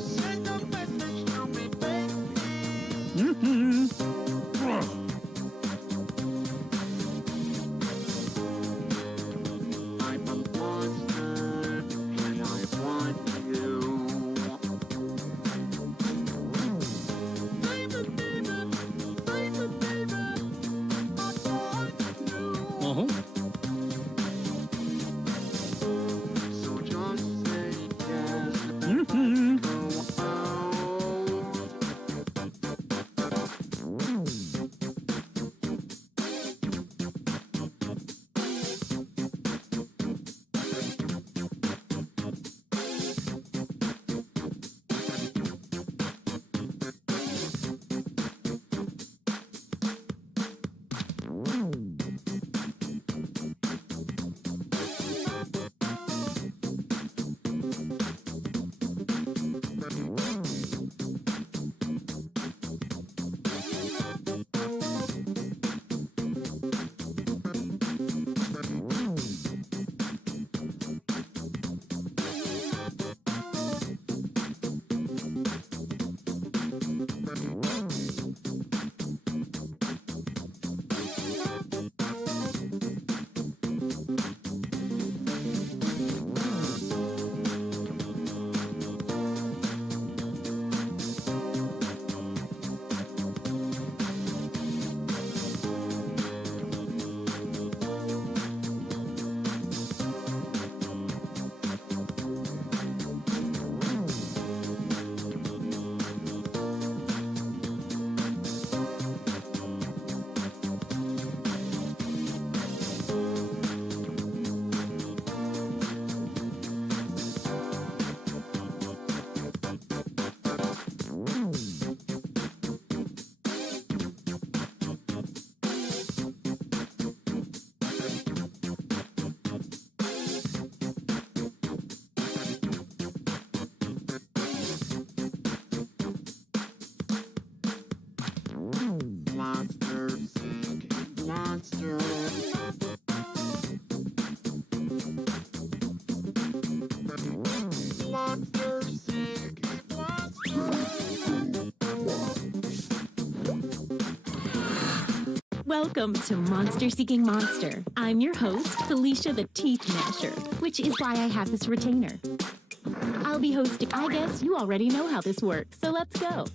Send a message to me, baby. I'm a monster, and I want you. Baby, baby, baby, baby, I want you. So just say yes. Go out. Monster seek monster. Monster seek monster. Welcome to Monster Seeking Monster. I'm your host, Felicia the Teeth Masher, which is why I have this retainer. I'll be hosting. I guess you already know how this works, so let's go.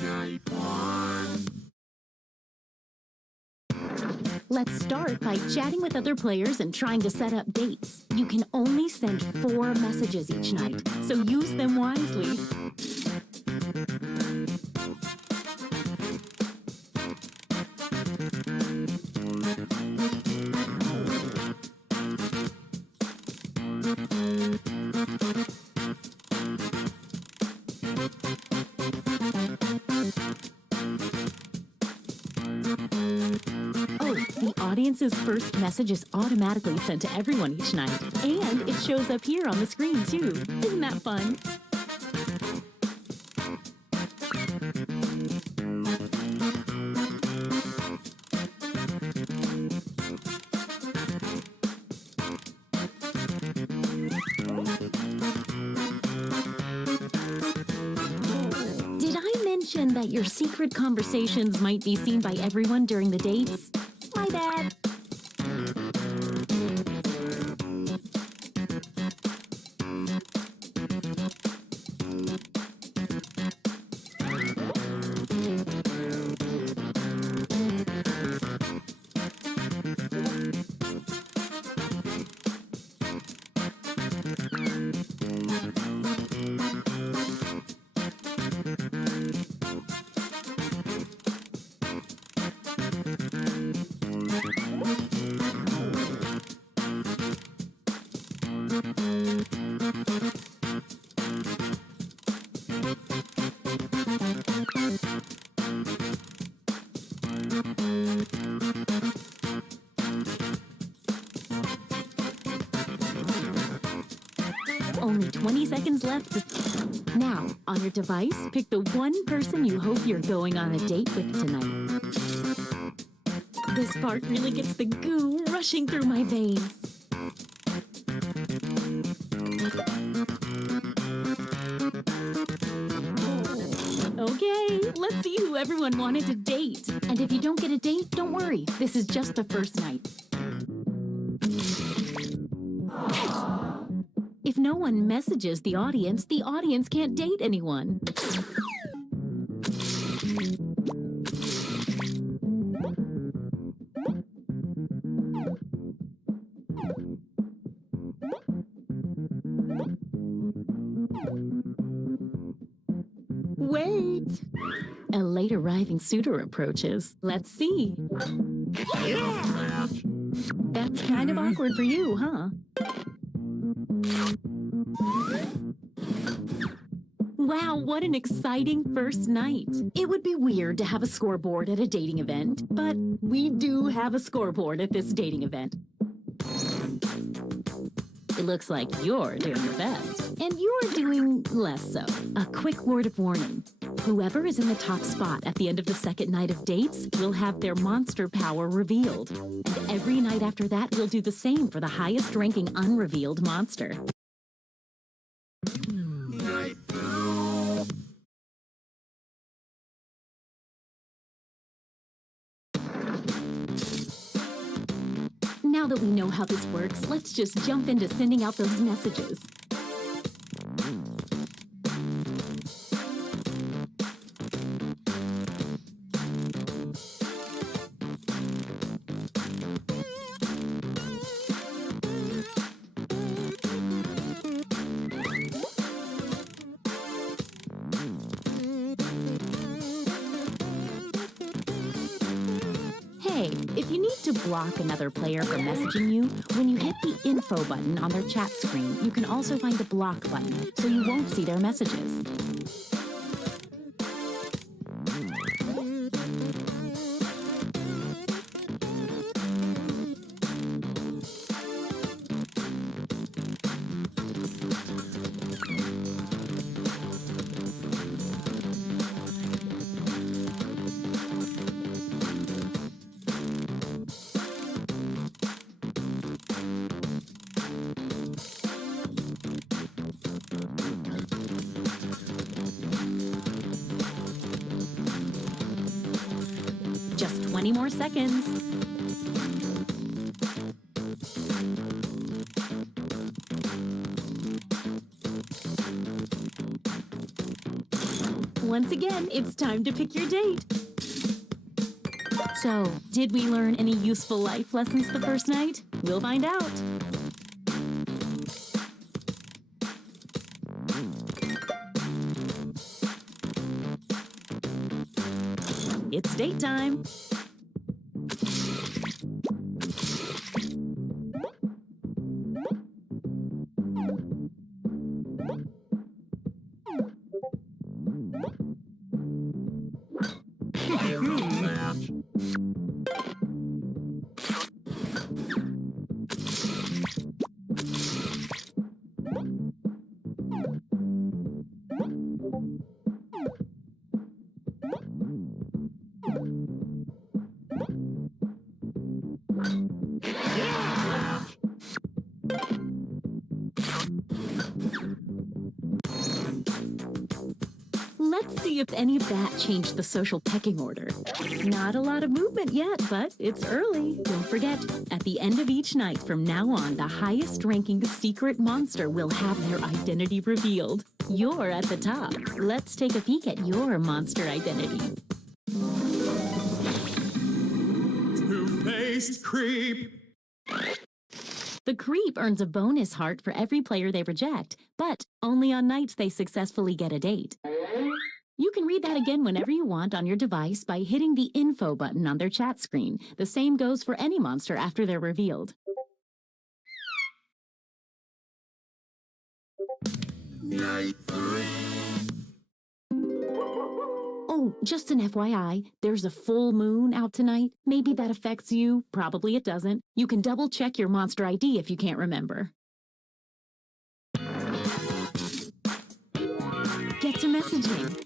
Night one. Let's start by chatting with other players and trying to set up dates. You can only send 4 messages each night, so use them wisely. Oh, the audience's first message is automatically sent to everyone each night. And it shows up here on the screen, too. Isn't that fun? Did I mention and that your secret conversations might be seen by everyone during the dates? My bad. Only 20 seconds left. Now, on your device, pick the one person you hope you're going on a date with tonight. This part really gets the goo rushing through my veins. Okay, let's see who everyone wanted to date. And if you don't get a date, don't worry. This is just the first night. If no one messages the audience can't date anyone. Wait! A late arriving suitor approaches. Let's see. That's kind of awkward for you, huh? Wow, what an exciting first night. It would be weird to have a scoreboard at a dating event, but we do have a scoreboard at this dating event. It looks like you're doing your best, and you're doing less so. A quick word of warning. Whoever is in the top spot at the end of the second night of dates will have their monster power revealed. And every night after that, we'll do the same for the highest ranking unrevealed monster. Now that we know how this works, let's just jump into sending out those messages. Hey, if you need to block another player from messaging you, when you hit the info button on their chat screen, you can also find a block button, so you won't see their messages. Just 20 more seconds. Once again, it's time to pick your date. So, did we learn any useful life lessons the first night? We'll find out. It's date time. see if any of that changed the social pecking order. Not a lot of movement yet, but it's early. Don't forget, at the end of each night from now on, the highest-ranking secret monster will have their identity revealed. You're at the top. Let's take a peek at your monster identity. Two-faced creep. The creep earns a bonus heart for every player they reject, but only on nights they successfully get a date. You can read that again whenever you want on your device by hitting the info button on their chat screen. The same goes for any monster after they're revealed. Night 3. Oh, just an FYI, there's a full moon out tonight. Maybe that affects you. Probably it doesn't. You can double check your monster ID if you can't remember. Get to messaging.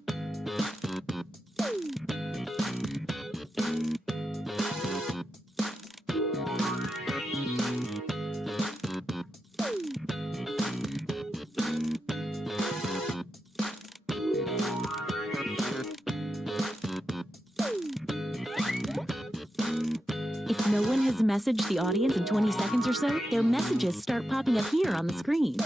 If no one has messaged the audience in 20 seconds or so, their messages start popping up here on the screen.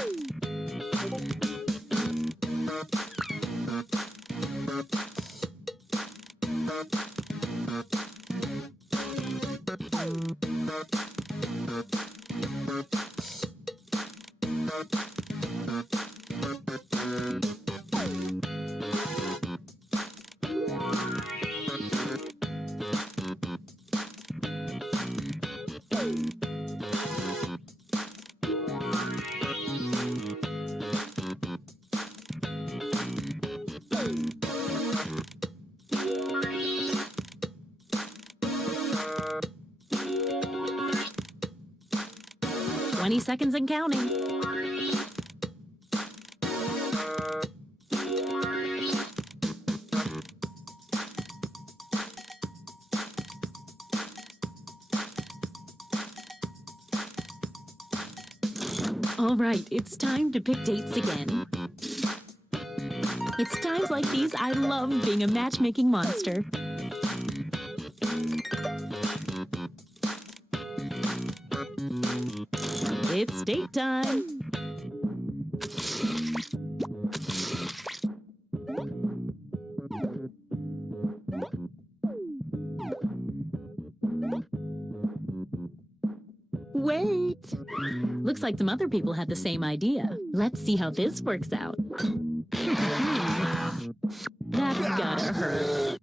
Seconds and counting. All right, it's time to pick dates again. It's times like these I love being a matchmaking monster. It's date time. Wait! Looks like some other people had the same idea. Let's see how this works out. That's gotta hurt.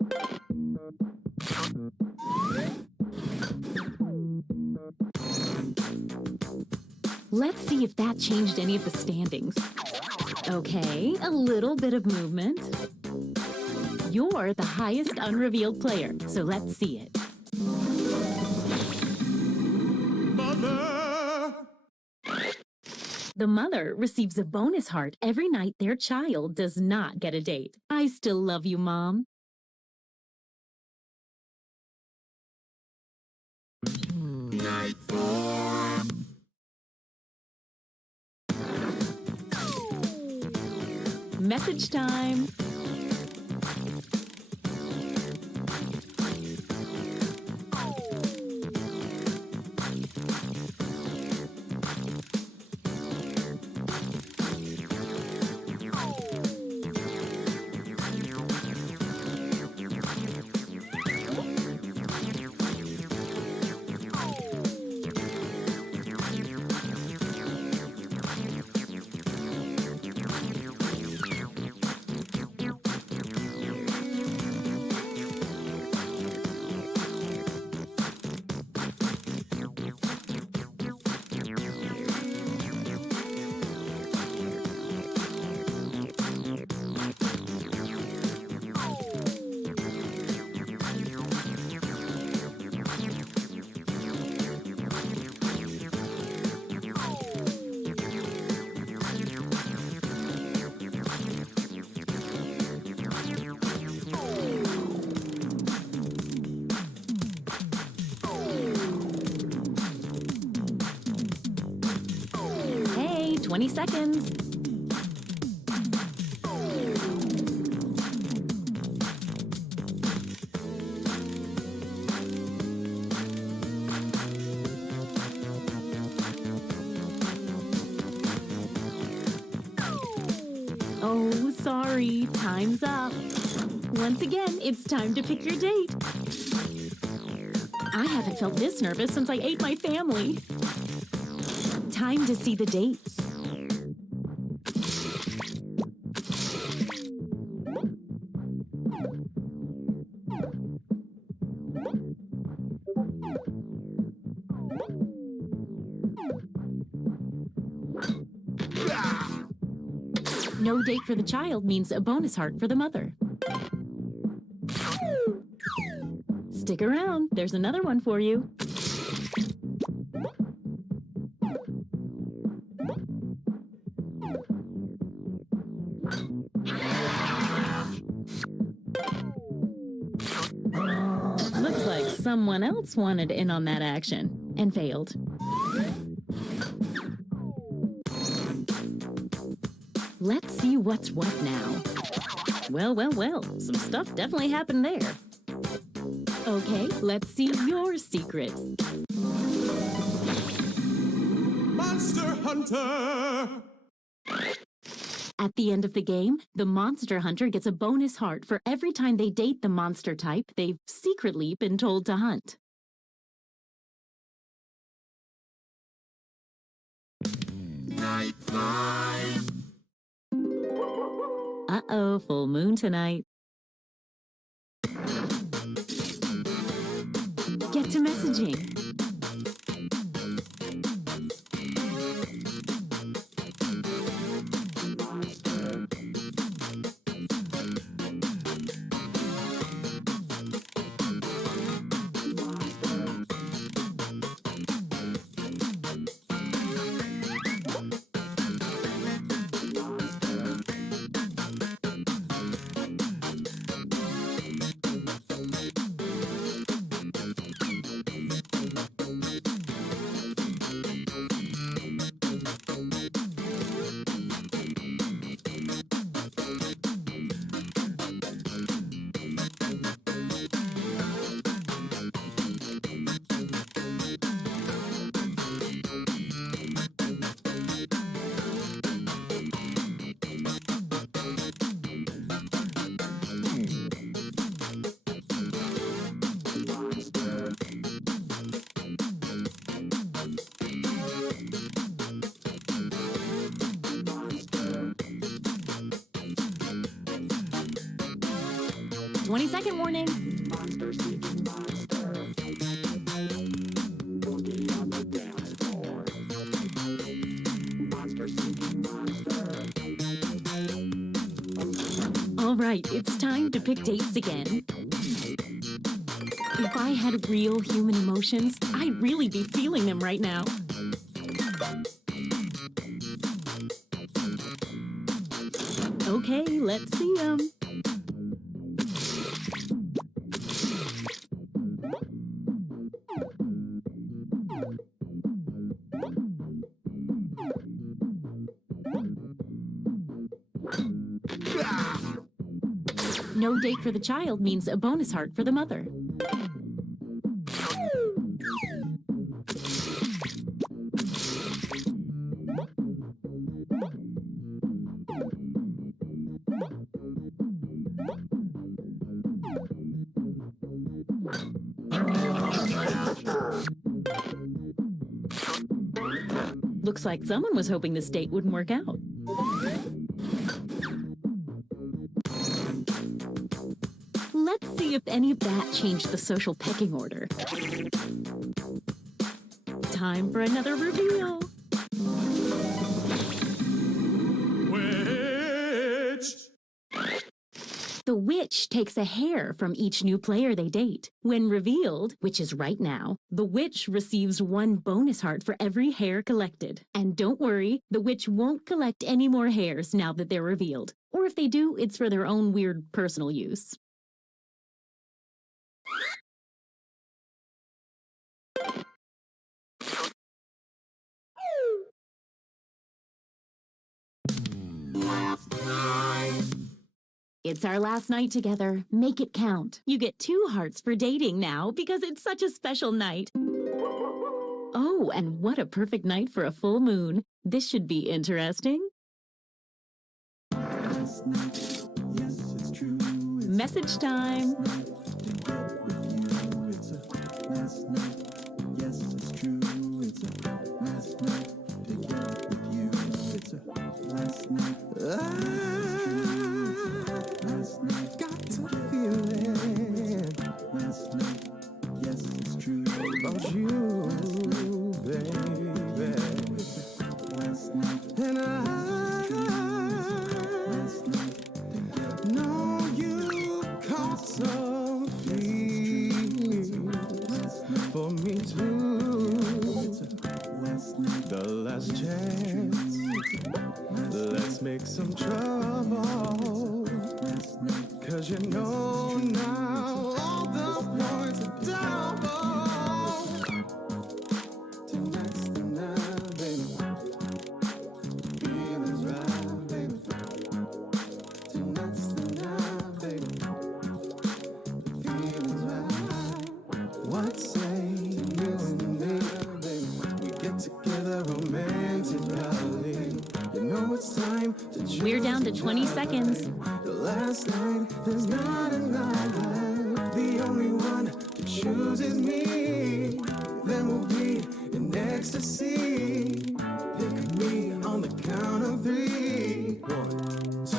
Let's see if that changed any of the standings. Okay, a little bit of movement. You're the highest unrevealed player, so let's see it. Mother. The mother receives a bonus heart every night their child does not get a date. I still love you, Mom. Night 4. Message time. Hey, 20 seconds. Oh, sorry. Time's up. Once again, it's time to pick your date. I haven't felt this nervous since I ate my family. Time to see the dates. No date for the child means a bonus heart for the mother. Stick around, there's another one for you. Looks like someone else wanted in on that action and failed. Let's see what's what now. Well, some stuff definitely happened there. Okay, let's see your secrets. Monster Hunter! At the end of the game, the monster hunter gets a bonus heart for every time they date the monster type they've secretly been told to hunt. Night flight. Uh-oh, full moon tonight. Get to messaging. Second warning. Monster seeking monster. Boogie on the dance floor. Monster seeking monster. All right, it's time to pick dates again. If I had real human emotions, I'd really be feeling them right now. Okay, let's see them. No date for the child means a bonus heart for the mother. Looks like someone was hoping this date wouldn't work out. Let's see if any of that changed the social pecking order. Time for another reveal. Witch! The witch takes a hair from each new player they date. When revealed, which is right now, the witch receives 1 bonus heart for every hair collected. And don't worry, the witch won't collect any more hairs now that they're revealed. Or if they do, it's for their own weird personal use. It's our last night together. Make it count. You get 2 hearts for dating now because it's such a special night. Oh, and what a perfect night for a full moon. This should be interesting. Last night, yes, it's true. It's Message time. to get with you. It's a last night, yes, it's true. It's a last night to get with you. It's a last night. Last night, got to feel it. Last night, yes, it's true. About you, baby. Last night, and last night, know you caught some feelings for me too. Last night, the last chance. Let's make some trouble. Cause you know now all the points are double. Tonight's the night, baby. Feelings right, baby. Tonight's the night, baby. Feelings right. What say you and me, baby? We get together romantically. You know it's time to choose. We're down to 20 seconds. The last night, there's not another. The only one to choose is me. Then we'll be in ecstasy. Pick me on the count of 3. 1, 2,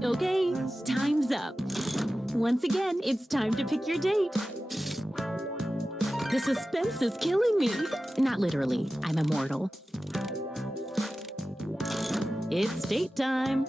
3. Okay, time's up. Once again, it's time to pick your date. The suspense is killing me. Not literally, I'm immortal. It's date time.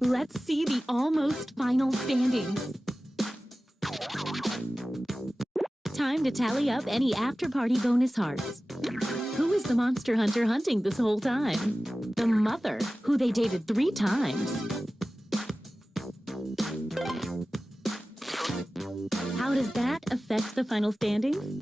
Let's see the almost final standings. Time to tally up any after-party bonus hearts. Who is the monster hunter hunting this whole time? The mother, who they dated 3 times. How does that affect the final standings?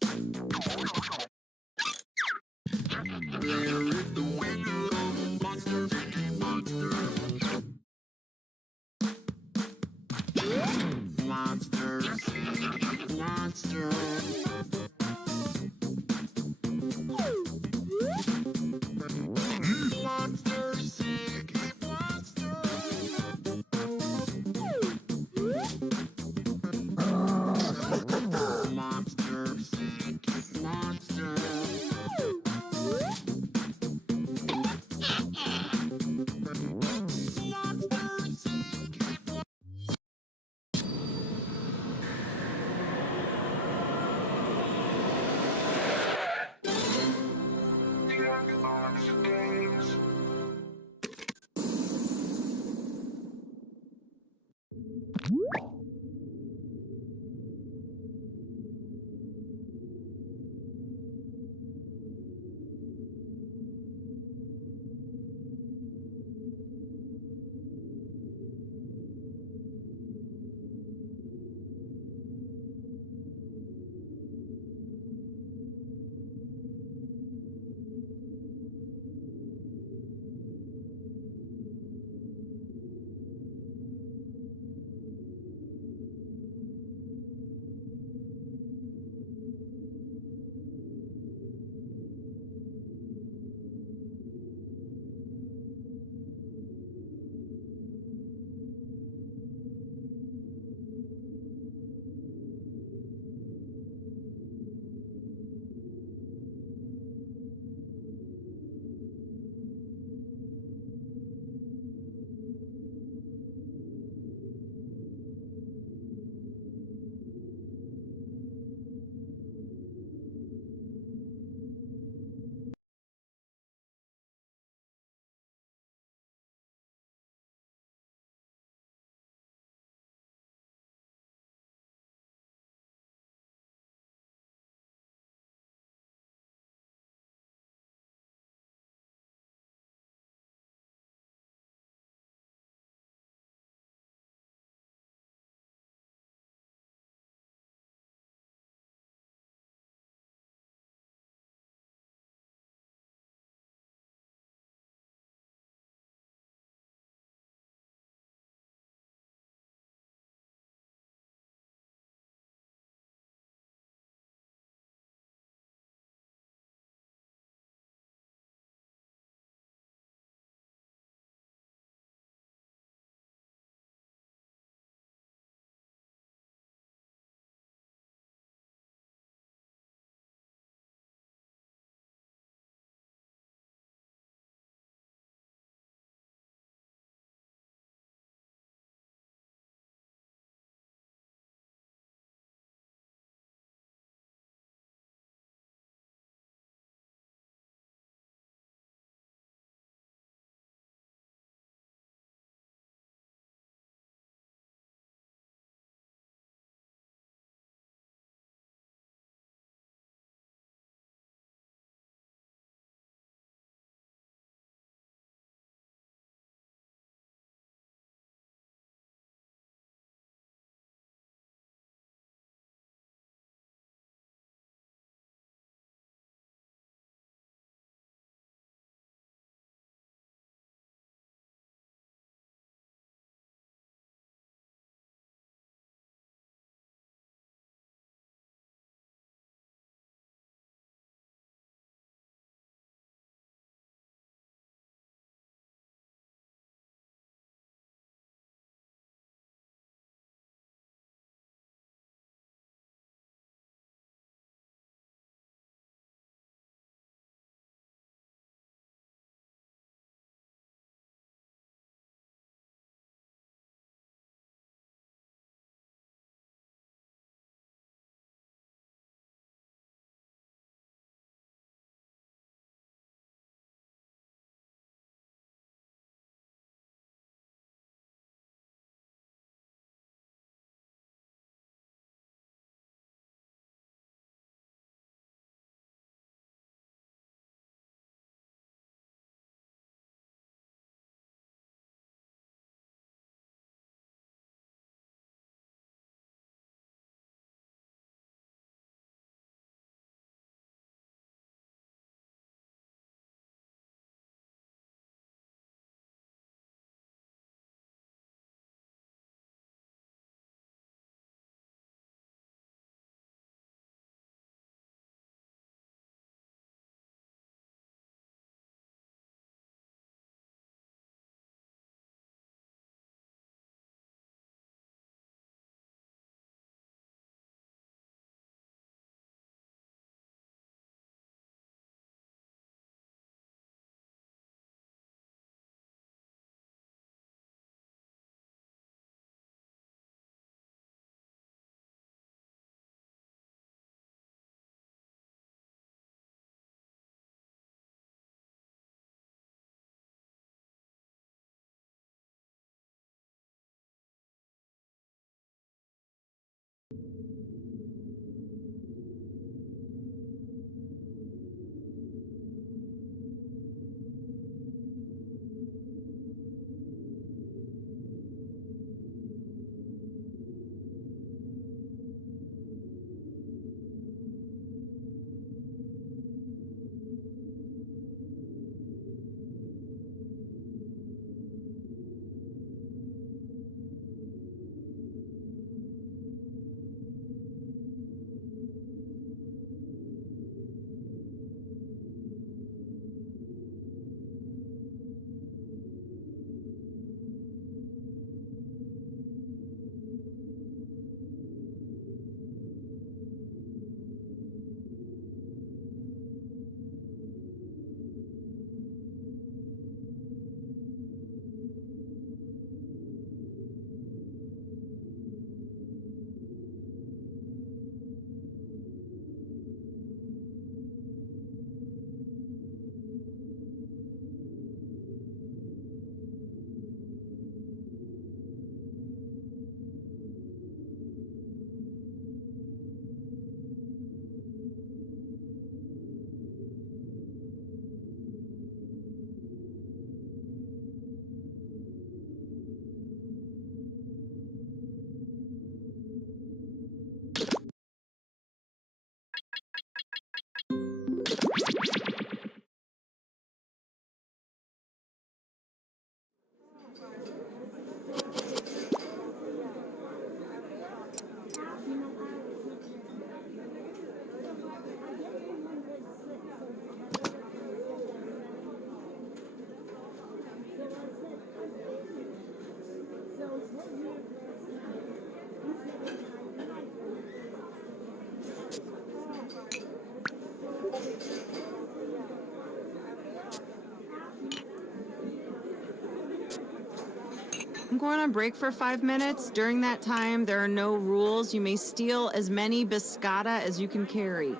I'm going on break for 5 minutes. During that time, there are no rules. You may steal as many biscotta as you can carry.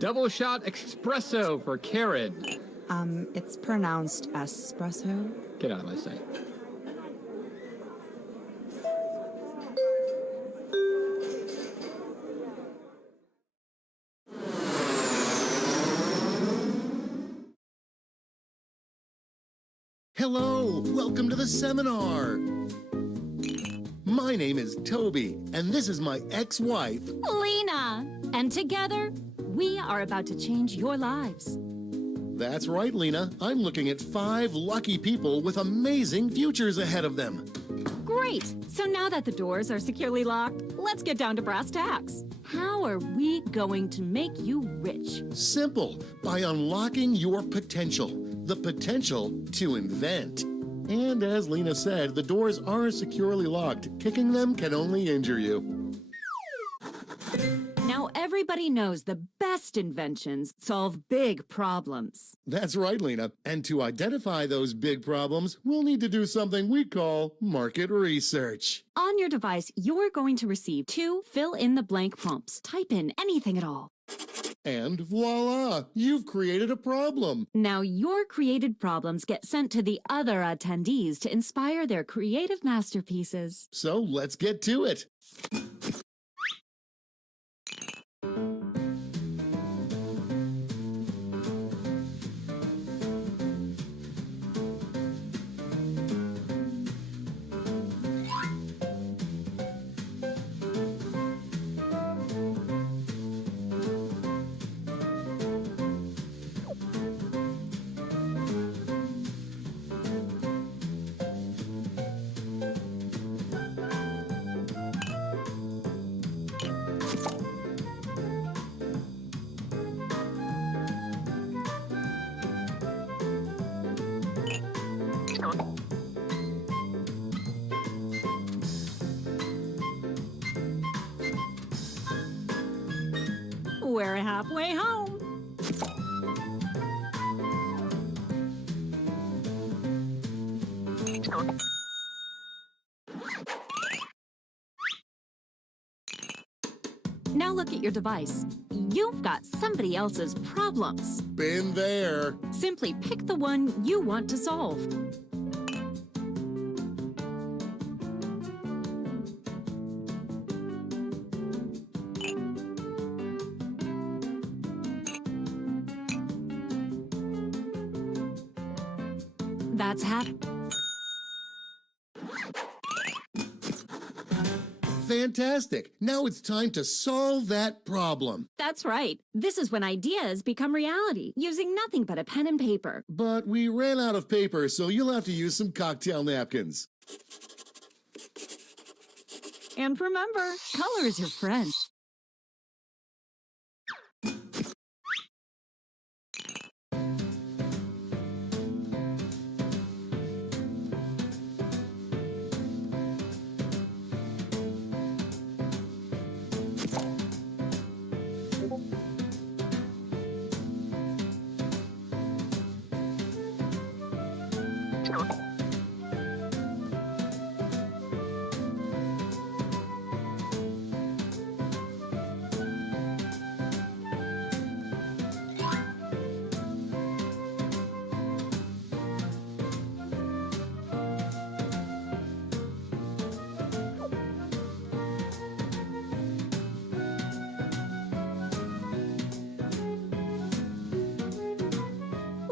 Double shot espresso for Karen. It's pronounced espresso. Get out of my sight. Hello, welcome to the seminar. My name is Toby, and this is my ex-wife, Lena! And together, we are about to change your lives. That's right, Lena. I'm looking at 5 lucky people with amazing futures ahead of them. Great! So now that the doors are securely locked, let's get down to brass tacks. How are we going to make you rich? Simple, by unlocking your potential. The potential to invent. And as Lena said, the doors are securely locked. Kicking them can only injure you. Now everybody knows the best inventions solve big problems. That's right, Lena. And to identify those big problems, we'll need to do something we call market research. On your device, you're going to receive 2 fill-in-the-blank prompts. Type in anything at all. And voila, you've created a problem. Now your created problems get sent to the other attendees to inspire their creative masterpieces. So let's get to it. We're halfway home. Now look at your device. You've got somebody else's problems. Been there. Simply pick the one you want to solve. That's half. Fantastic. Now it's time to solve that problem. That's right. This is when ideas become reality, using nothing but a pen and paper. But we ran out of paper, so you'll have to use some cocktail napkins. And remember, color is your friend.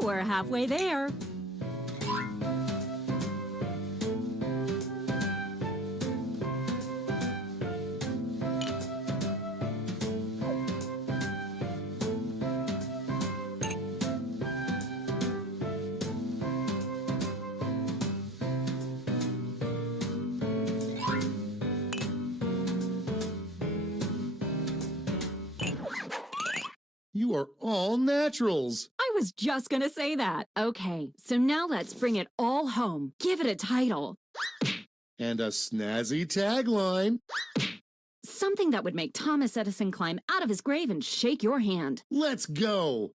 We're halfway there. You are all naturals. I was just gonna say that. Okay, so now let's bring it all home. Give it a title. And a snazzy tagline. Something that would make Thomas Edison climb out of his grave and shake your hand. Let's go.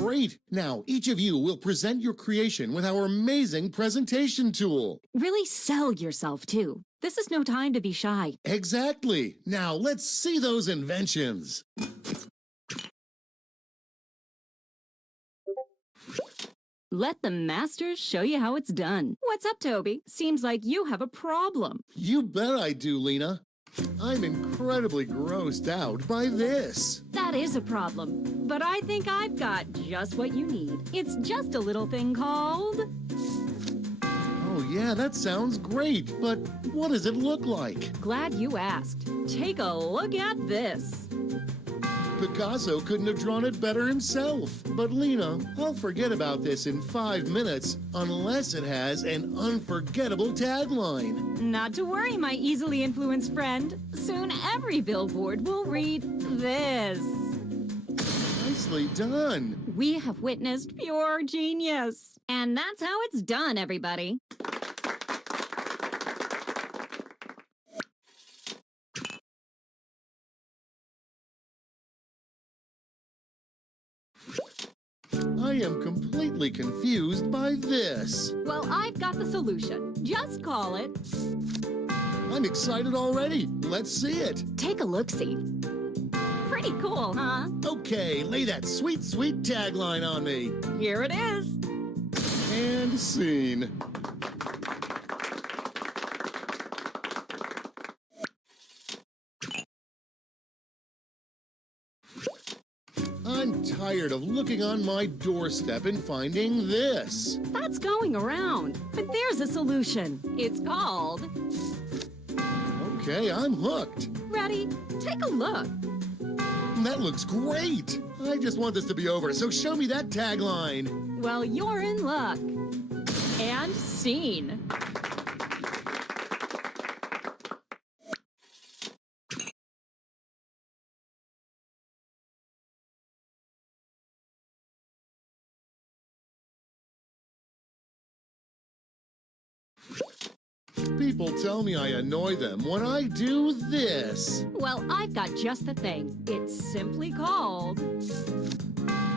Great! Now, each of you will present your creation with our amazing presentation tool. Really sell yourself, too. This is no time to be shy. Exactly! Now, let's see those inventions. Let the masters show you how it's done. What's up, Toby? Seems like you have a problem. You bet I do, Lena. I'm incredibly grossed out by this. That is a problem, but I think I've got just what you need. It's just a little thing called... Oh yeah, that sounds great, but what does it look like? Glad you asked. Take a look at this. Picasso couldn't have drawn it better himself. But Lena, I'll forget about this in 5 minutes unless it has an unforgettable tagline. Not to worry, my easily influenced friend. Soon every billboard will read this. Nicely done. We have witnessed pure genius. And that's how it's done, everybody. I am completely confused by this. Well, I've got the solution. Just call it... I'm excited already. Let's see it. Take a look-see. Pretty cool, huh? Okay, lay that sweet, sweet tagline on me. Here it is. And scene. I'm tired of looking on my doorstep and finding this. That's going around. But there's a solution. It's called... Okay, I'm hooked. Ready? Take a look. That looks great. I just want this to be over, so show me that tagline. Well, you're in luck. And scene. People tell me I annoy them when I do this. Well, I've got just the thing. It's simply called...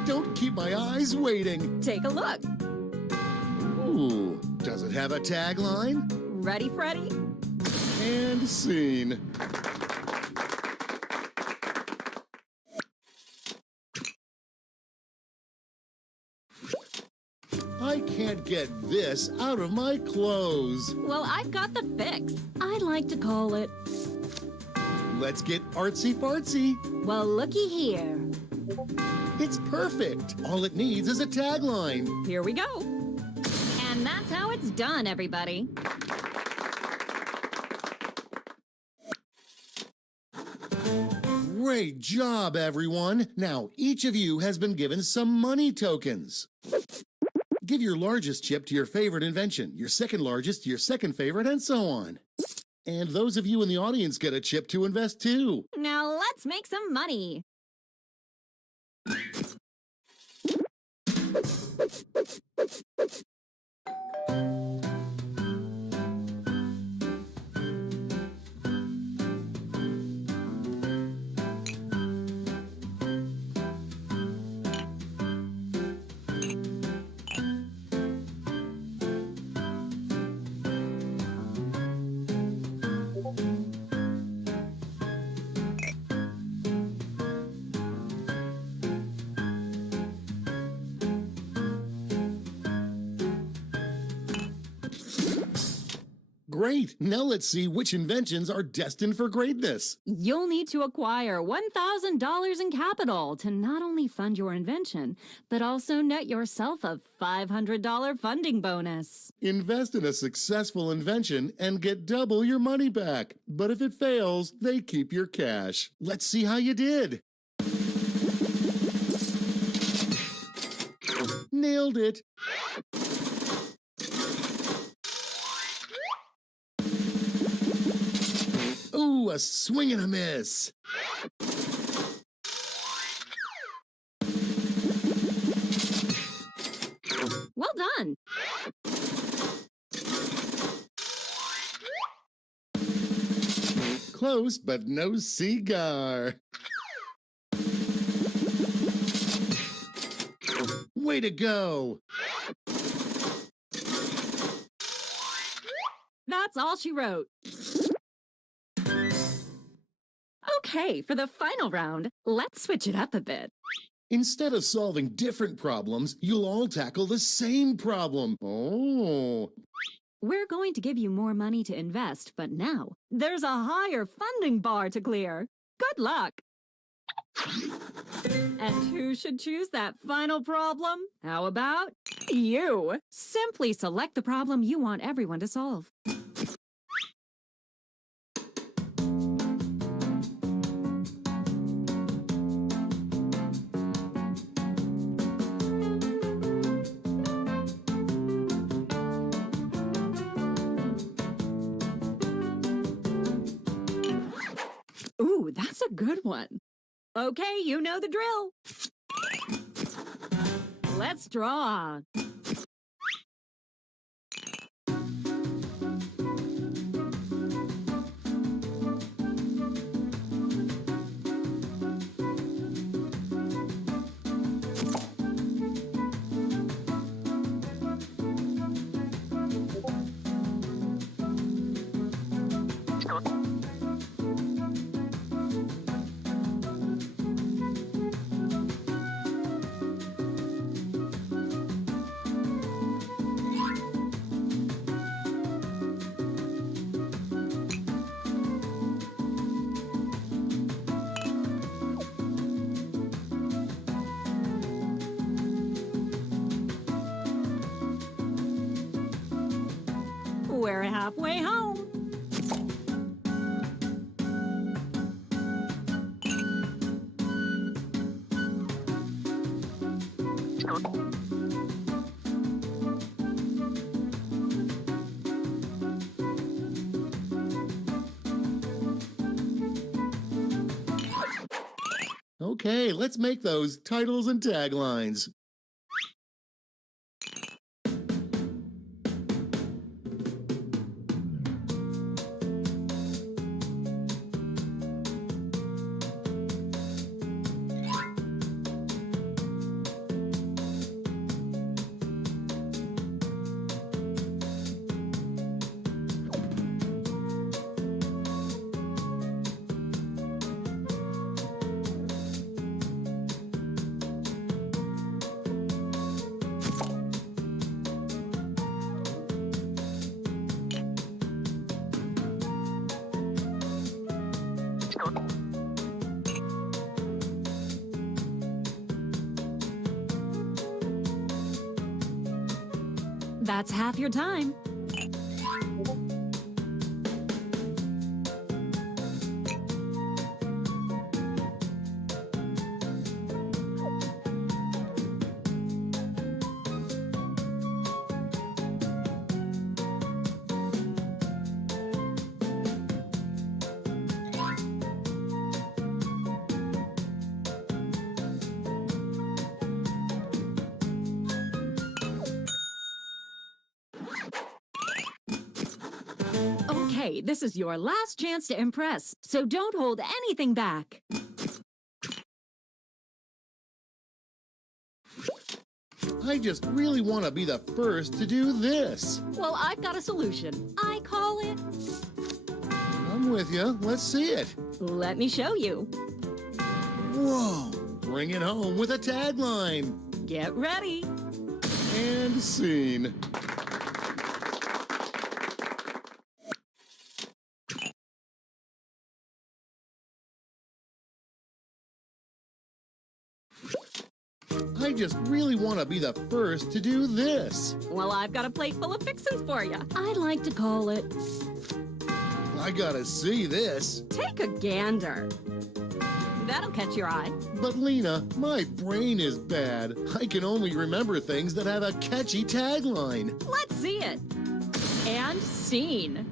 Don't keep my eyes waiting. Take a look. Ooh, does it have a tagline? Ready, Freddy? And scene. I can't get this out of my clothes. Well, I've got the fix. I'd like to call it... Let's get artsy-fartsy. Well, looky here. It's perfect. All it needs is a tagline. Here we go. And that's how it's done, everybody. Great job, everyone. Now, each of you has been given some money tokens. Give your largest chip to your favorite invention, your second largest to your second favorite, and so on. And those of you in the audience get a chip to invest too. Now let's make some money. Great! Now let's see which inventions are destined for greatness. You'll need to acquire $1,000 in capital to not only fund your invention, but also net yourself a $500 funding bonus. Invest in a successful invention and get double your money back. But if it fails, they keep your cash. Let's see how you did. Nailed it. Ooh, a swing and a miss. Well done. Close, but no cigar. Way to go. That's all she wrote. Okay, for the final round, let's switch it up a bit. Instead of solving different problems, you'll all tackle the same problem. Oh. We're going to give you more money to invest, but now there's a higher funding bar to clear. Good luck. And who should choose that final problem? How about you? Simply select the problem you want everyone to solve. Ooh, that's a good one. Okay, you know the drill. Let's draw. We're halfway home. Okay, let's make those titles and taglines. That's half your time. Okay, this is your last chance to impress, so don't hold anything back. I just really want to be the first to do this. Well, I've got a solution. I call it... I'm with you. Let's see it. Let me show you. Whoa! Bring it home with a tagline. Get ready. And scene. I just really want to be the first to do this. Well, I've got a plate full of fixins for you. I like to call it... I gotta see this. Take a gander. That'll catch your eye. But Lena, my brain is bad. I can only remember things that have a catchy tagline. Let's see it. And scene.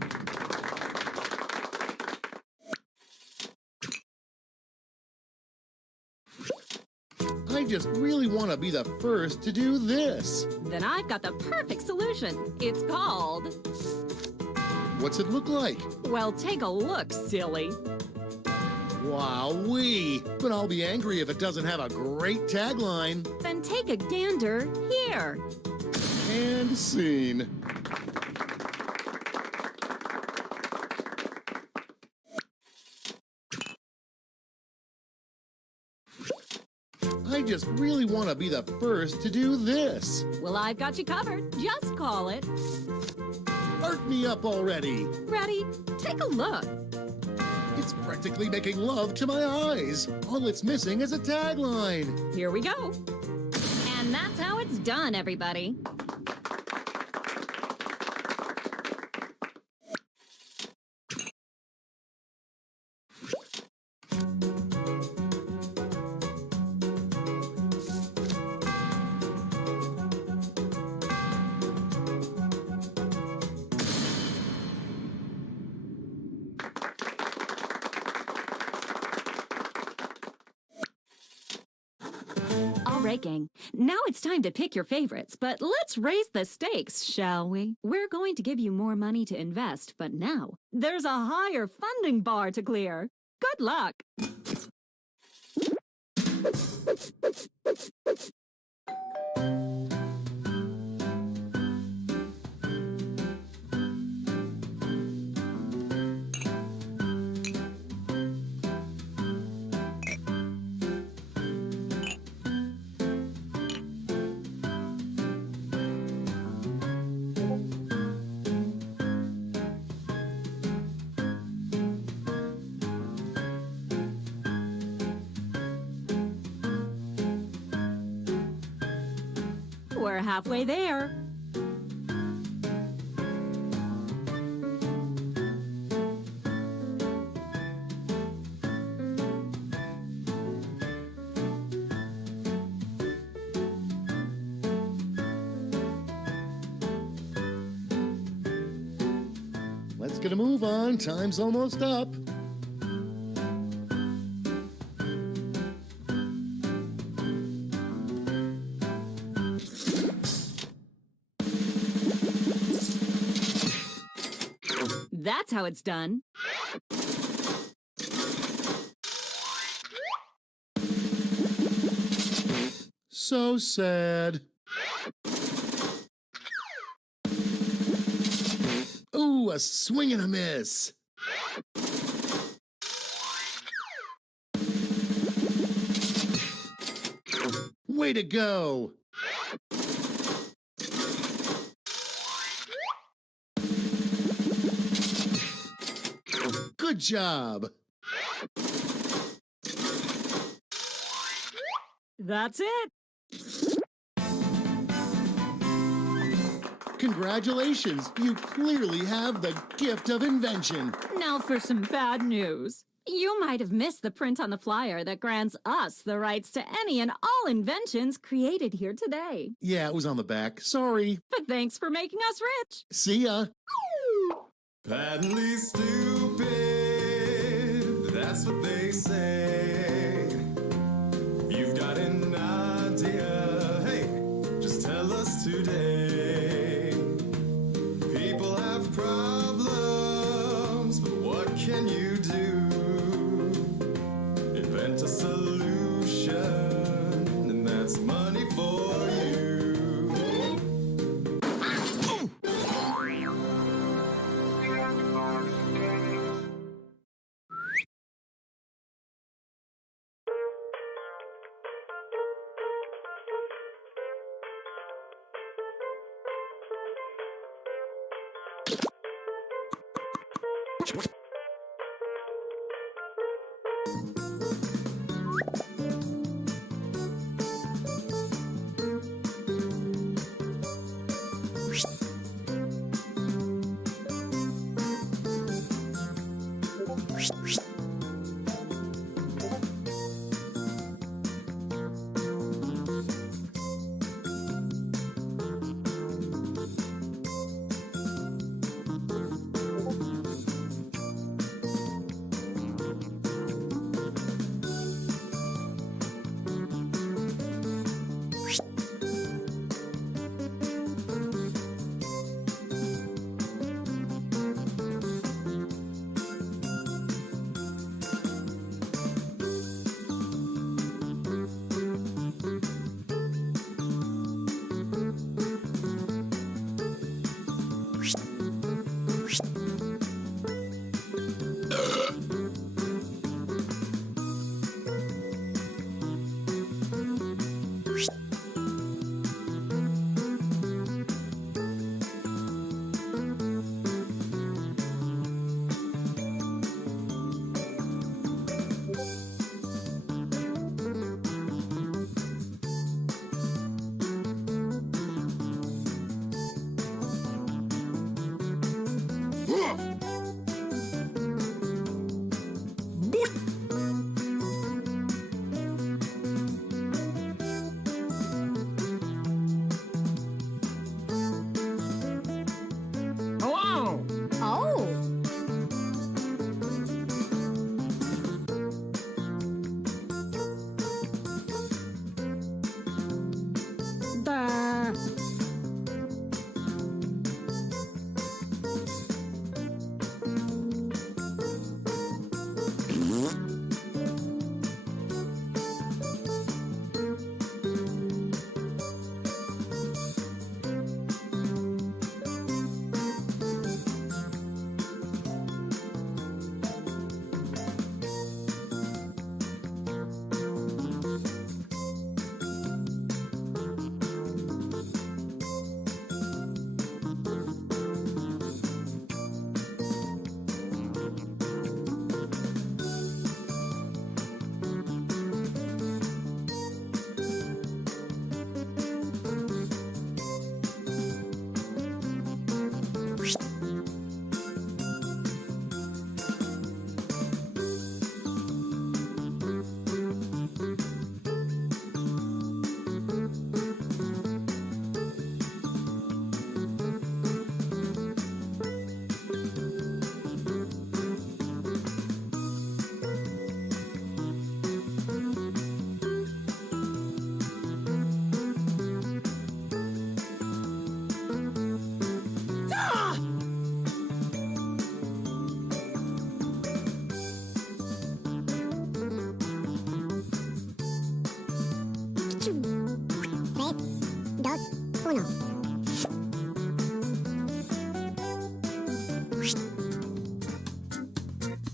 I just really want to be the first to do this. Then I've got the perfect solution. It's called... What's it look like? Well, take a look, silly. Wowee! But I'll be angry if it doesn't have a great tagline. Then take a gander here. And scene. I just really want to be the first to do this. Well, I've got you covered. Just call it. Art me up already. Ready? Take a look. It's practically making love to my eyes. All it's missing is a tagline. Here we go. And that's how it's done, everybody. All right, gang. Now it's time to pick your favorites, but let's raise the stakes, shall we? We're going to give you more money to invest, but now there's a higher funding bar to clear. Good luck. We're halfway there. Let's get a move on. Time's almost up. That's how it's done. So sad. Ooh, a swing and a miss. Way to go. Good job. That's it. Congratulations, you clearly have the gift of invention. Now for some bad news. You might have missed the print on the flyer that grants us the rights to any and all inventions created here today. Yeah, it was on the back. Sorry. But thanks for making us rich. See ya. Patently stupid, that's what they say. If you've got an idea, hey, just tell us today. People have problems, but what can you do? Invent a solution, and that's money for you. Hello! Oh. Bah.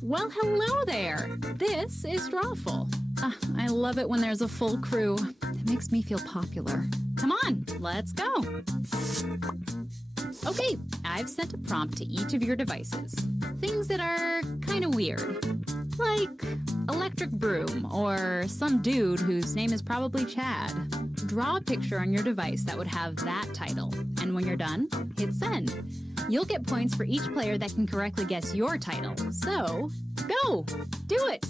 Well, hello there. This is Drawful. I love it when there's a full crew. It makes me feel popular. Come on, let's go. Okay, I've sent a prompt to each of your devices. Things that are kind of weird. Like electric broom or some dude whose name is probably Chad. Draw a picture on your device that would have that title. And when you're done, hit send. You'll get points for each player that can correctly guess your title. So, go! Do it!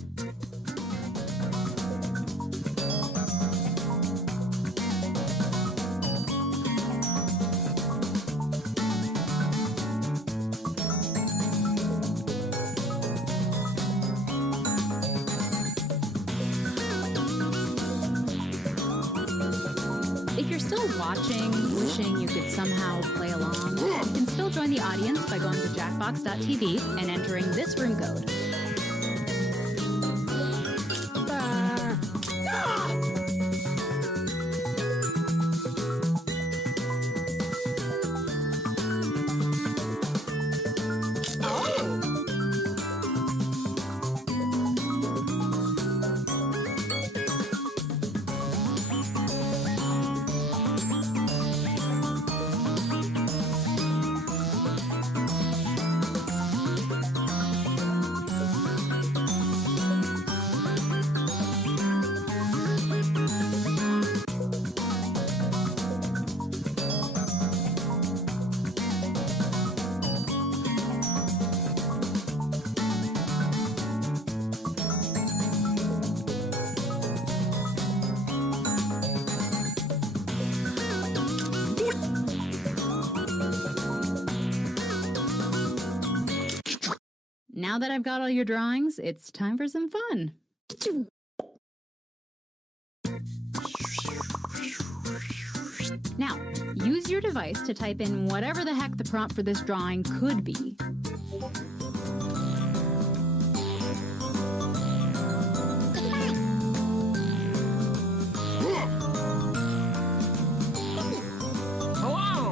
If you're still watching, wishing you could somehow play along, you can still join the audience by going to jackbox.tv and entering this room code. Now that I've got all your drawings, it's time for some fun. Now, use your device to type in whatever the heck the prompt for this drawing could be. Hello!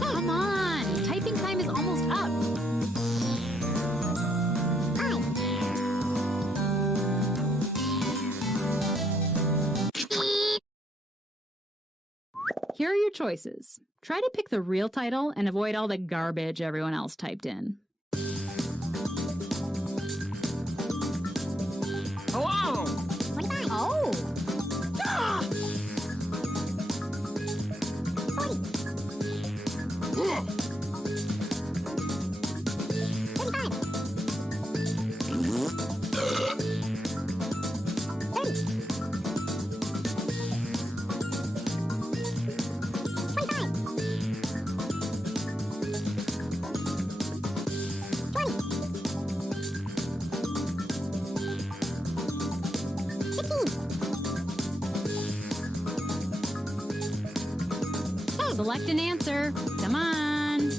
Come on, typing time is almost up. Here are your choices. Try to pick the real title and avoid all the garbage everyone else typed in. Hello! Oh! Select an answer. Come on.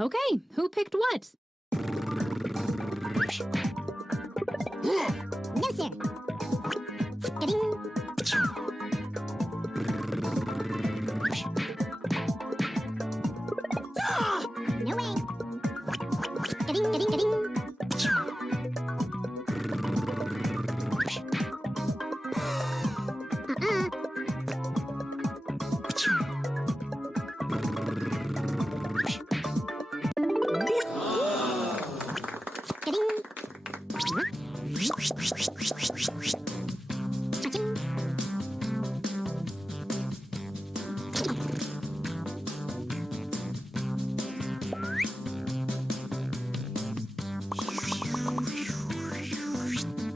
Okay, who picked what? No, sir. No way.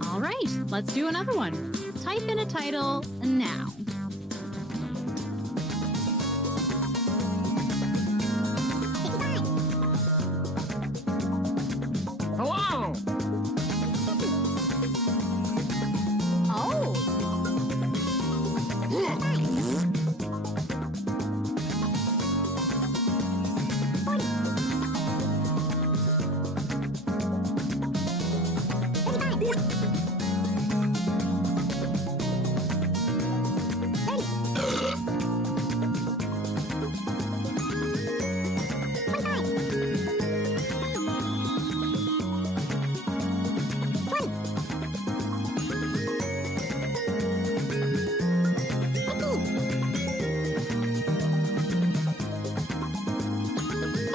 All right, let's do another one. Type in a title now. Hello! Oh!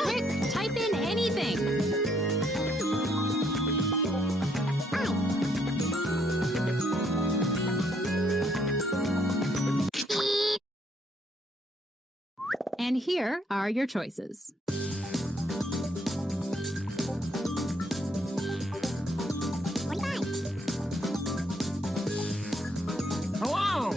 Quick, type in anything. And here are your choices. Hello!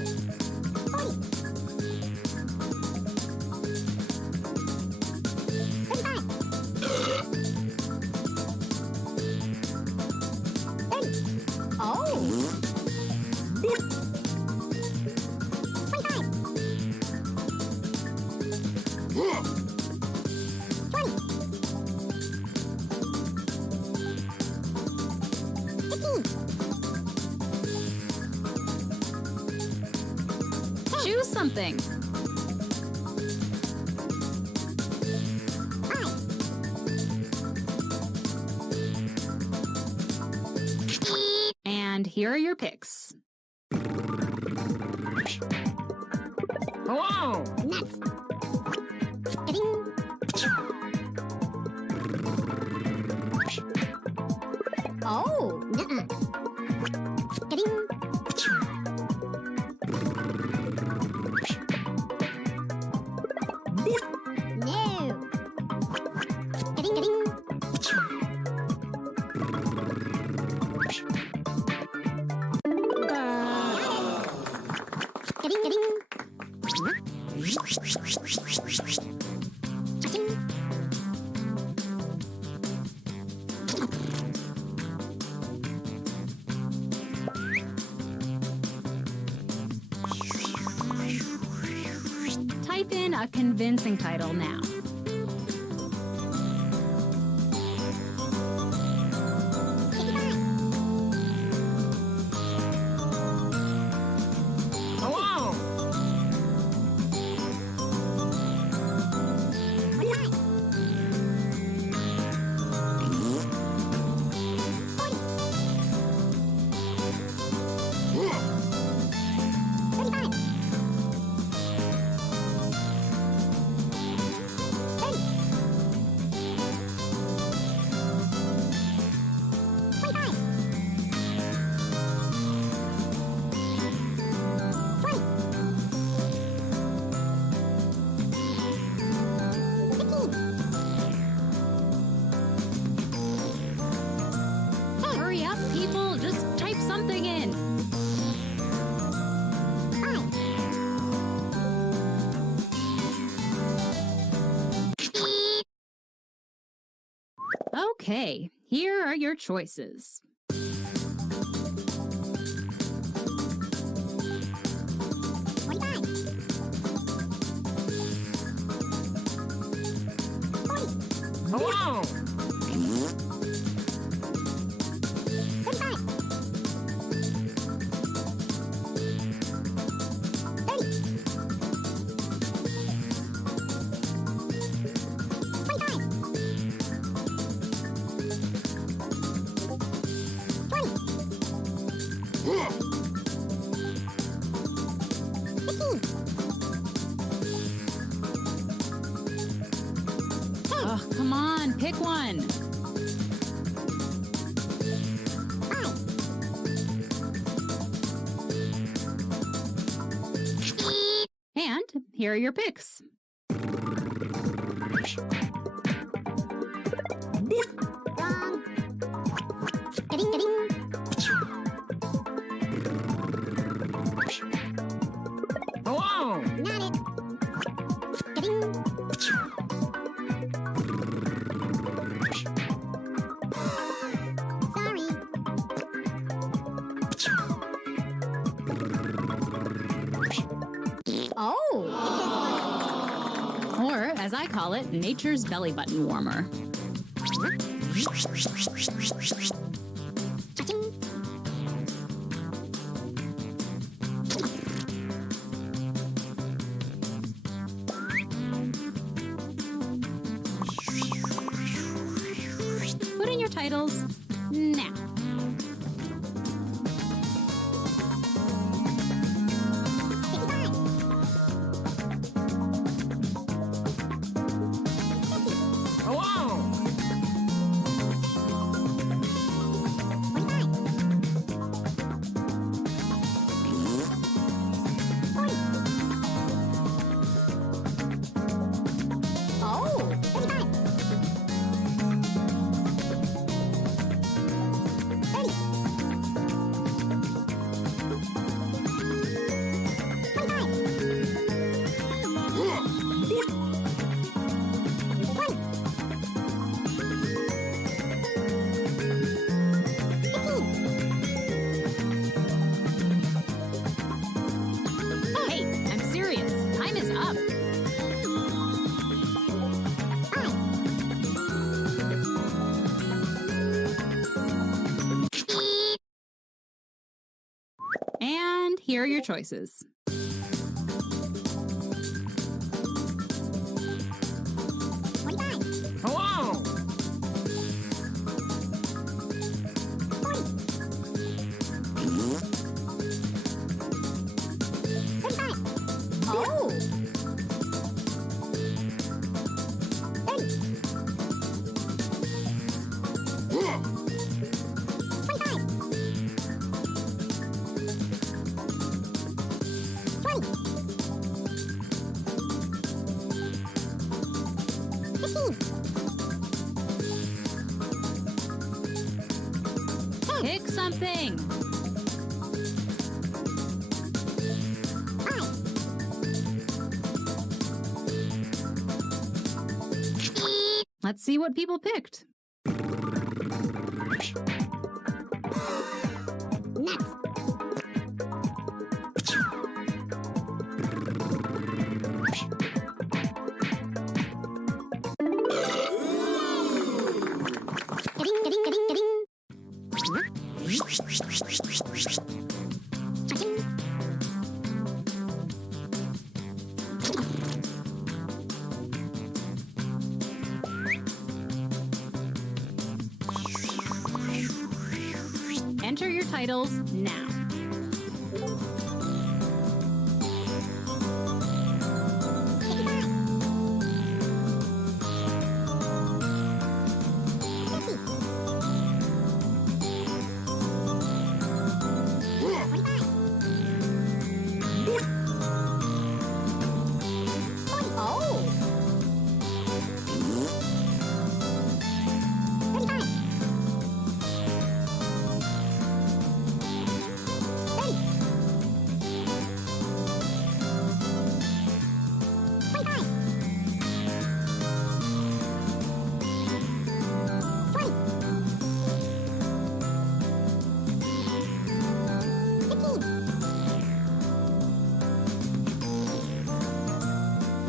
Choose something. And here are your picks. Hello! Nuts. Oh, nuh-uh. No. Type in a convincing title now. Hello! Hurry up, people. Just type something in. Okay, here are your choices. Hello! Oh, come on, pick one. And here are your picks. Wrong. Hello! Not it. Sorry. Oh, Or, as I call it, nature's belly button warmer. Put in your titles now. Hello! Oh, 35. 30. 25. 20. Hey, I'm serious. Time is up. And here are your choices. Hello! Pick something. Let's see what people picked. Enter your titles now.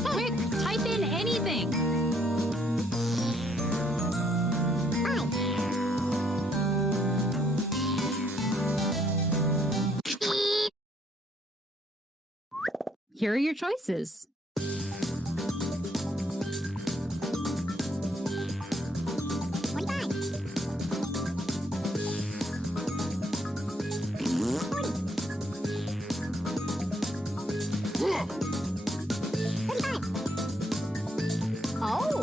Quick, type in anything. Here are your choices. Oh!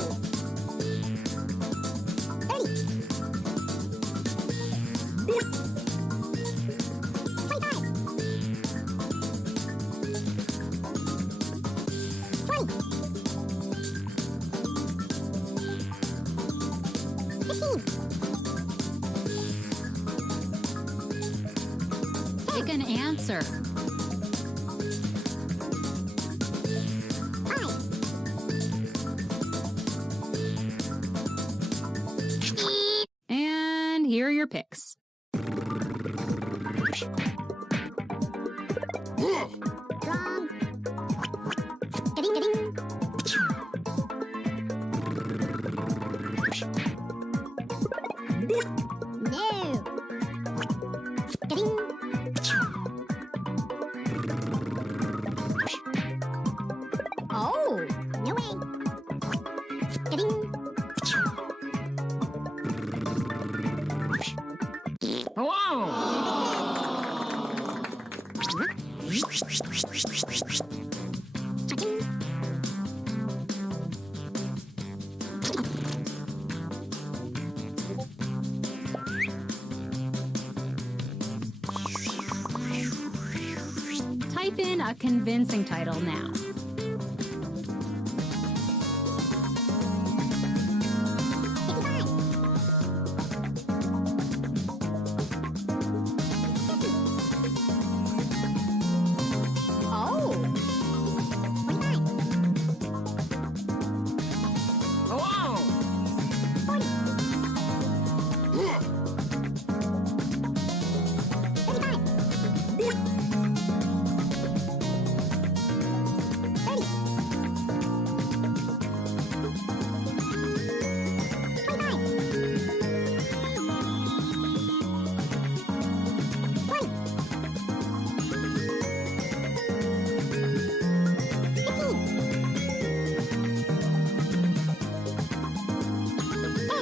Pick an answer. And here are your picks. Oh! No way! Type in a convincing title now.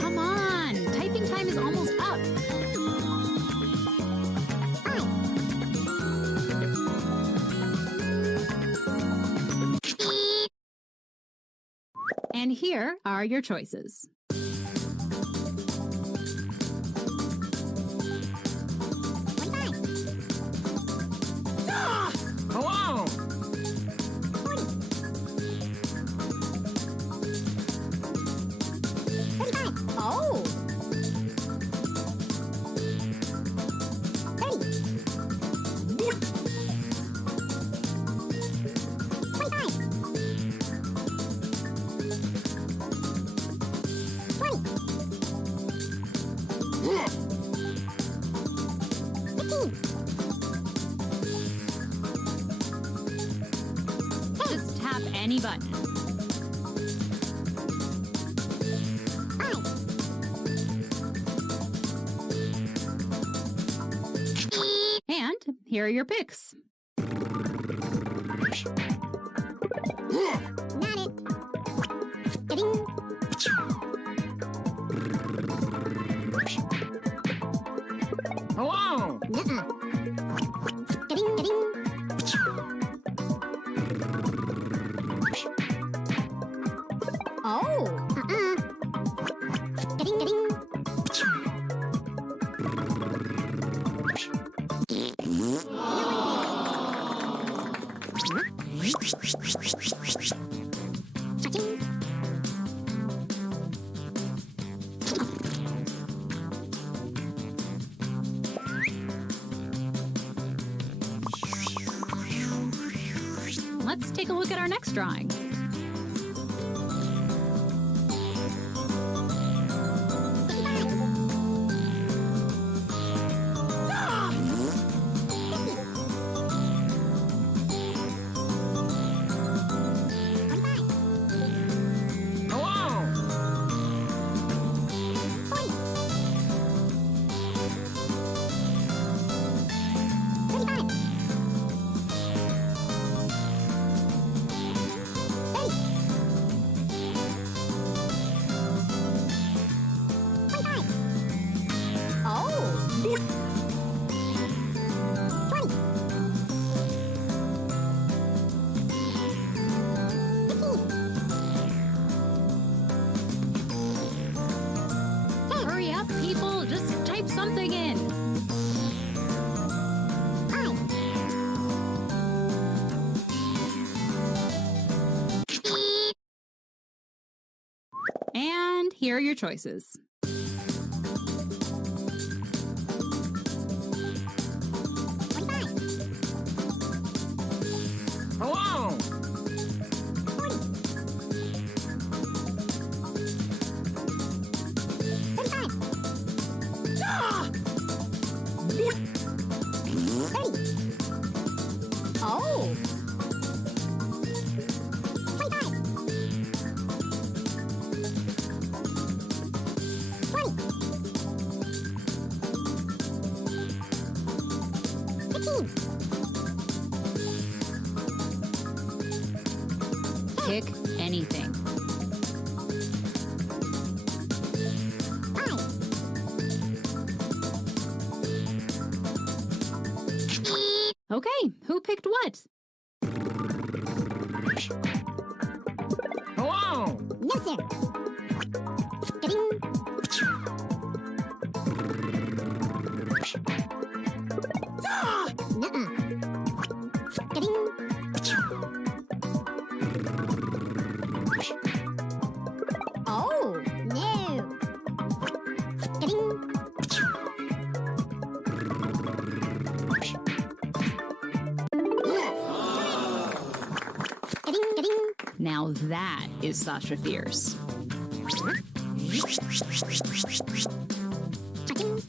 Come on, typing time is almost up. And here are your choices. Hello! Oh! 15. Just tap any button. 5. And here are your picks. Got it. Ding. Hello! Nuh-uh. Ding, ding. Oh. Uh-uh. Ding, ding. Cha-ching. Let's take a look at our next drawing. Hello! Hurry up, people! Just type something in. And here are your choices. Hello! Oh. 15. Pick anything. 5. Okay, who picked what? Hello! No, sir. Ding. Nuh-uh. Ding. Oh, no. Ding. Ding, ding. Now that is Sasha Fierce. Cha-ching.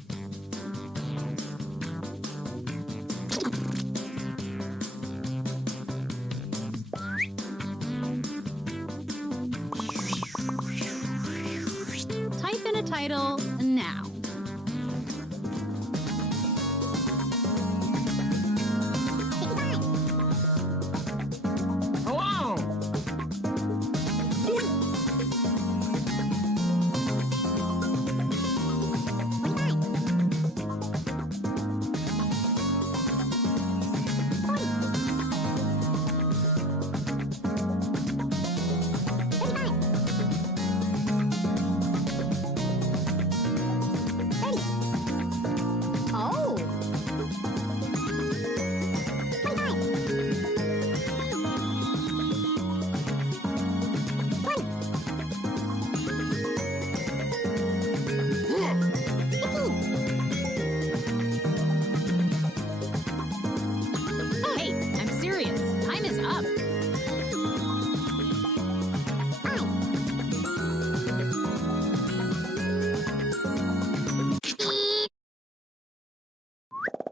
Type in a title now. Hello!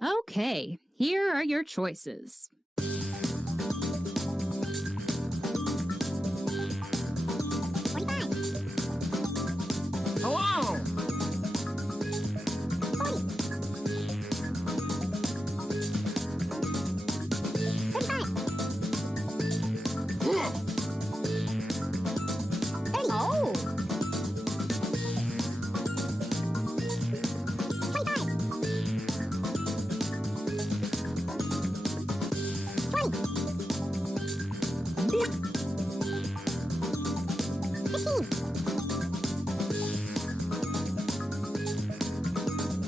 Okay, here are your choices. 45. Hello! 40. 35. 30. Oh! 25. 20. 15.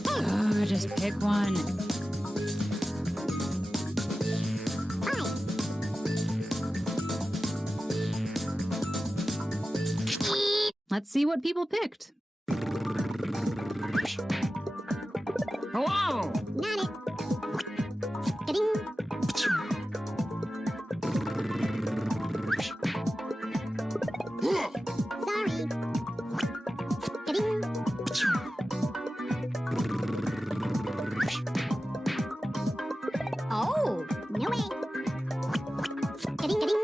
Oh, just pick one. 5. Let's see what people picked. Hello! Not it. Ka-ding. Sorry. Ka-ding. Oh, no way. Ka-ding, ka-ding.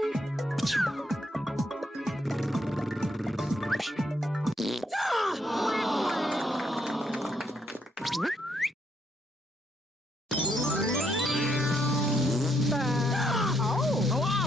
Oh. Hello!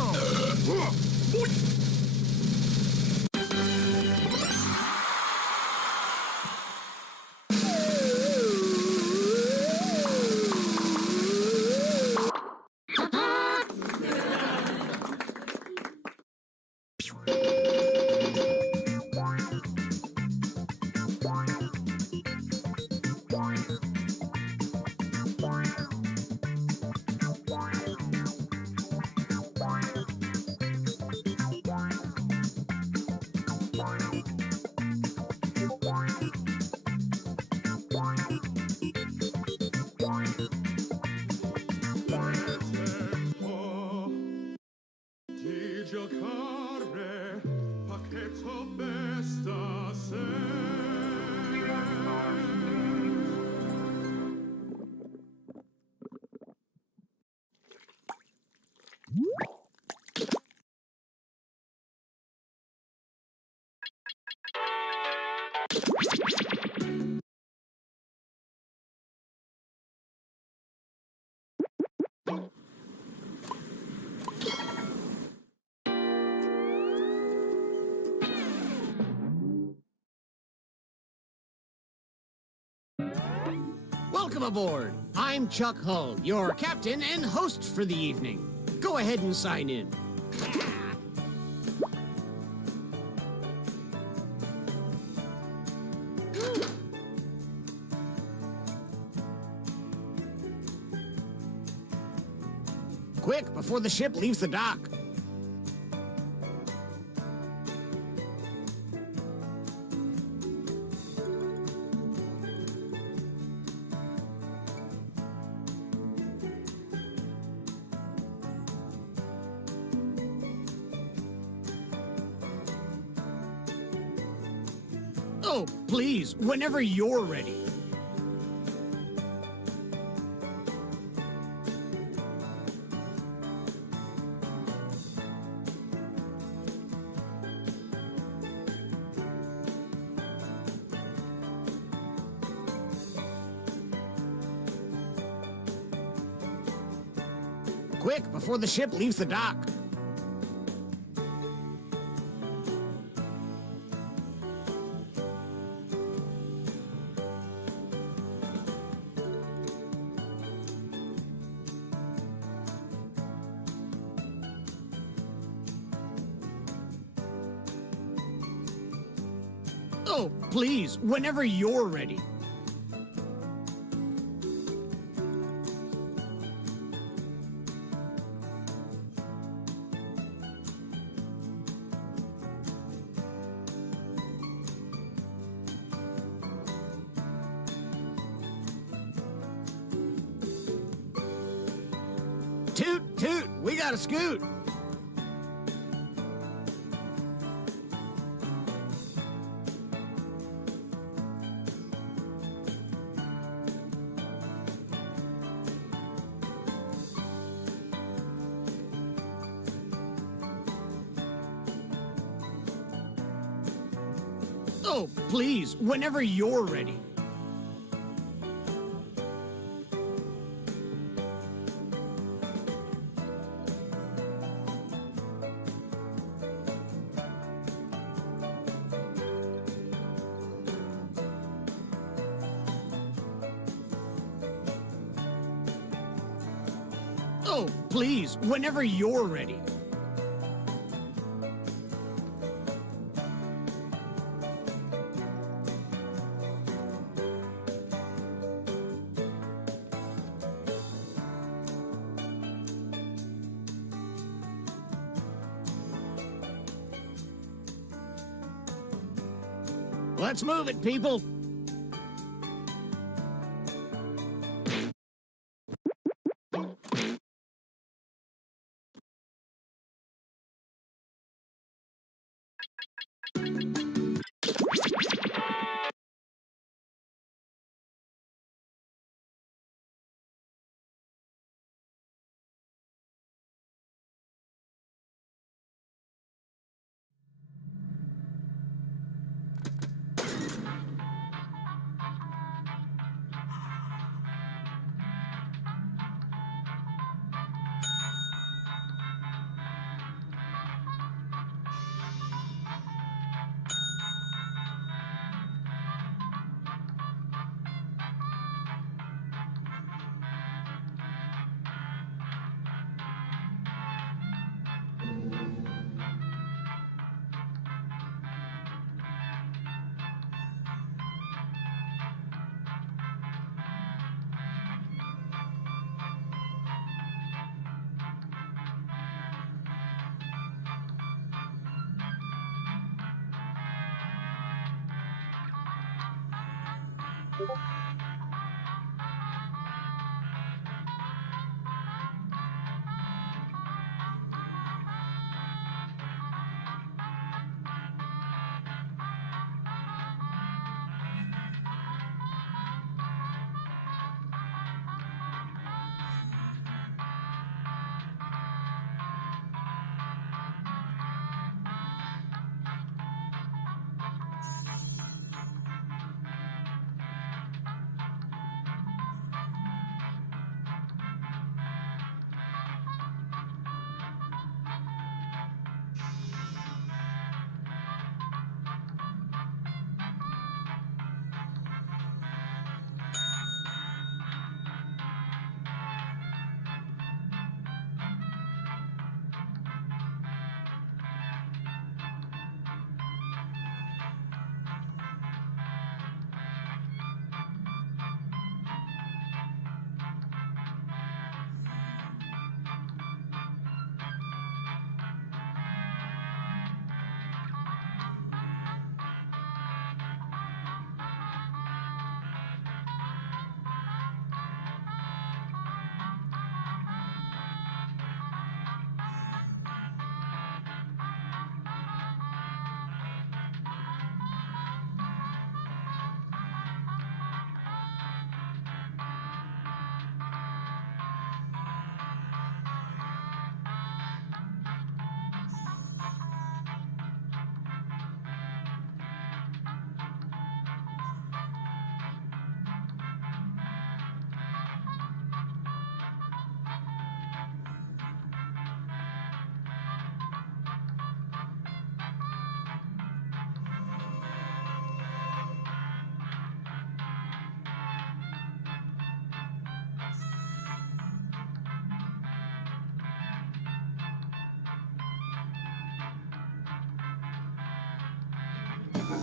Di giocare, pacchetto festa se. Welcome aboard. I'm Chuck Hull, your captain and host for the evening. Go ahead and sign in. Quick, before the ship leaves the dock. Oh, please, whenever you're ready. Quick, before the ship leaves the dock. Oh, please, whenever you're ready. Toot, toot, we got a scoot. Oh, please, whenever you're ready. Oh, please, whenever you're ready. Let's move it, people.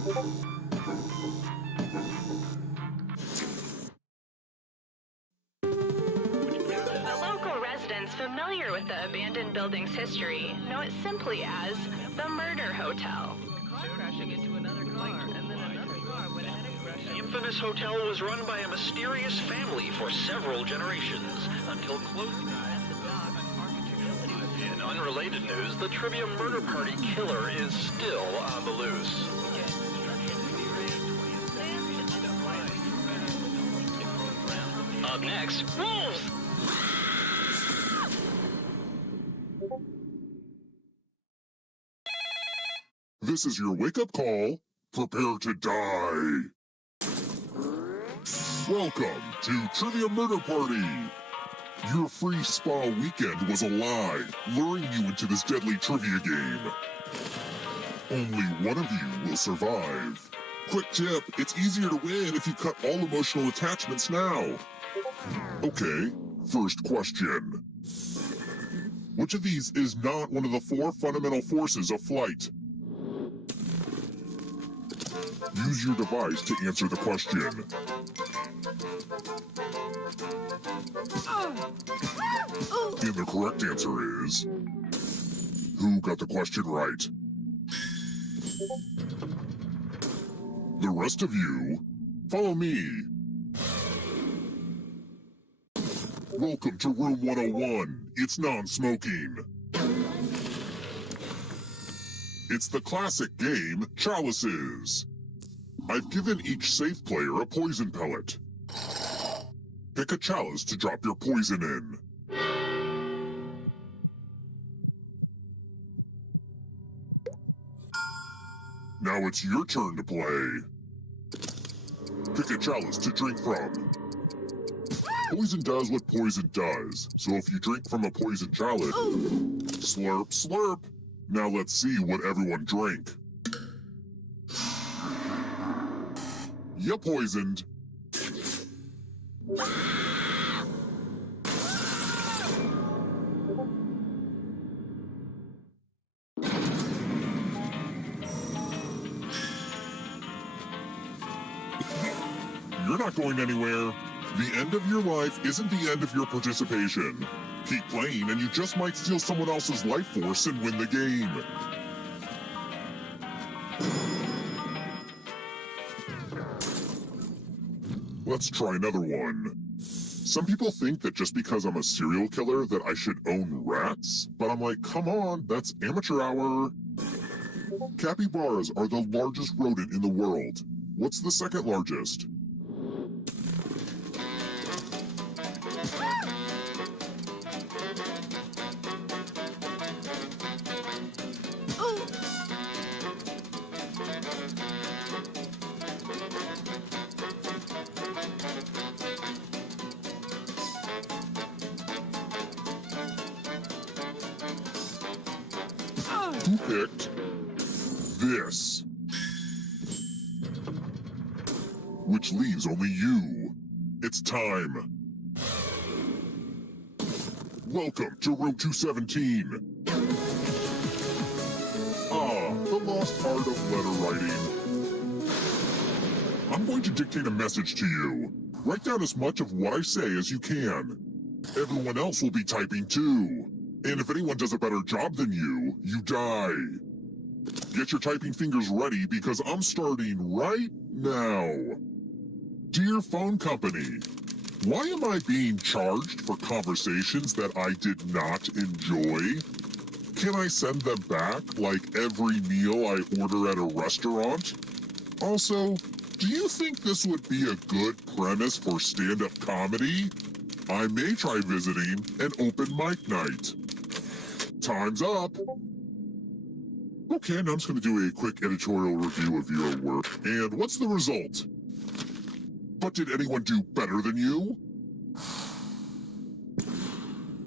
The local residents familiar with the abandoned building's history know it simply as the Murder Hotel. Car crashing into another car, and then another car went ahead and crashed. The infamous hotel was run by a mysterious family for several generations until close. In unrelated news, the trivia murder party killer is still on the loose. Up next, wolves! This is your wake-up call Prepare to die. Welcome to Trivia Murder Party. Your free spa weekend was a lie, luring you into this deadly trivia game. Only one of you will survive. Quick tip, it's easier to win if you cut all emotional attachments now. Okay, first question. Which of these is not one of the 4 fundamental forces of flight? Use your device to answer the question. And the correct answer is... Who got the question right? The rest of you, follow me. Welcome to Room 101. It's non-smoking. It's the classic game, Chalices. I've given each safe player a poison pellet. Pick a chalice to drop your poison in. Now it's your turn to play. Pick a chalice to drink from. Poison does what poison does, so if you drink from a poison chalice, slurp, slurp. Now let's see what everyone drank. You poisoned. You're not going anywhere. The end of your life isn't the end of your participation. Keep playing and you just might steal someone else's life force and win the game. Let's try another one. Some people think that just because I'm a serial killer that I should own rats, but I'm like, come on, that's amateur hour. Capybaras are the largest rodent in the world. What's the second largest? Who picked this? Which leaves only you. It's time. Welcome to Room 217. Ah, the lost art of letter writing. I'm going to dictate a message to you. Write down as much of what I say as you can. Everyone else will be typing too. And if anyone does a better job than you, you die. Get your typing fingers ready because I'm starting right now. Dear phone company, why am I being charged for conversations that I did not enjoy? Can I send them back like every meal I order at a restaurant? Also, do you think this would be a good premise for stand-up comedy? I may try visiting an open mic night. Time's up. Okay, now I'm just going to do a quick editorial review of your work. And what's the result? But did anyone do better than you?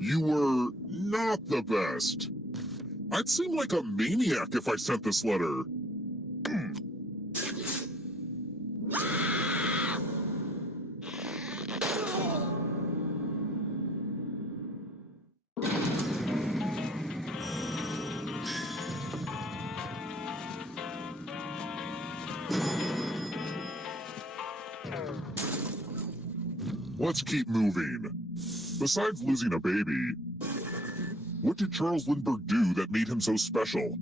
You were not the best. I'd seem like a maniac if I sent this letter. Let's keep moving. Besides losing a baby, what did Charles Lindbergh do that made him so special?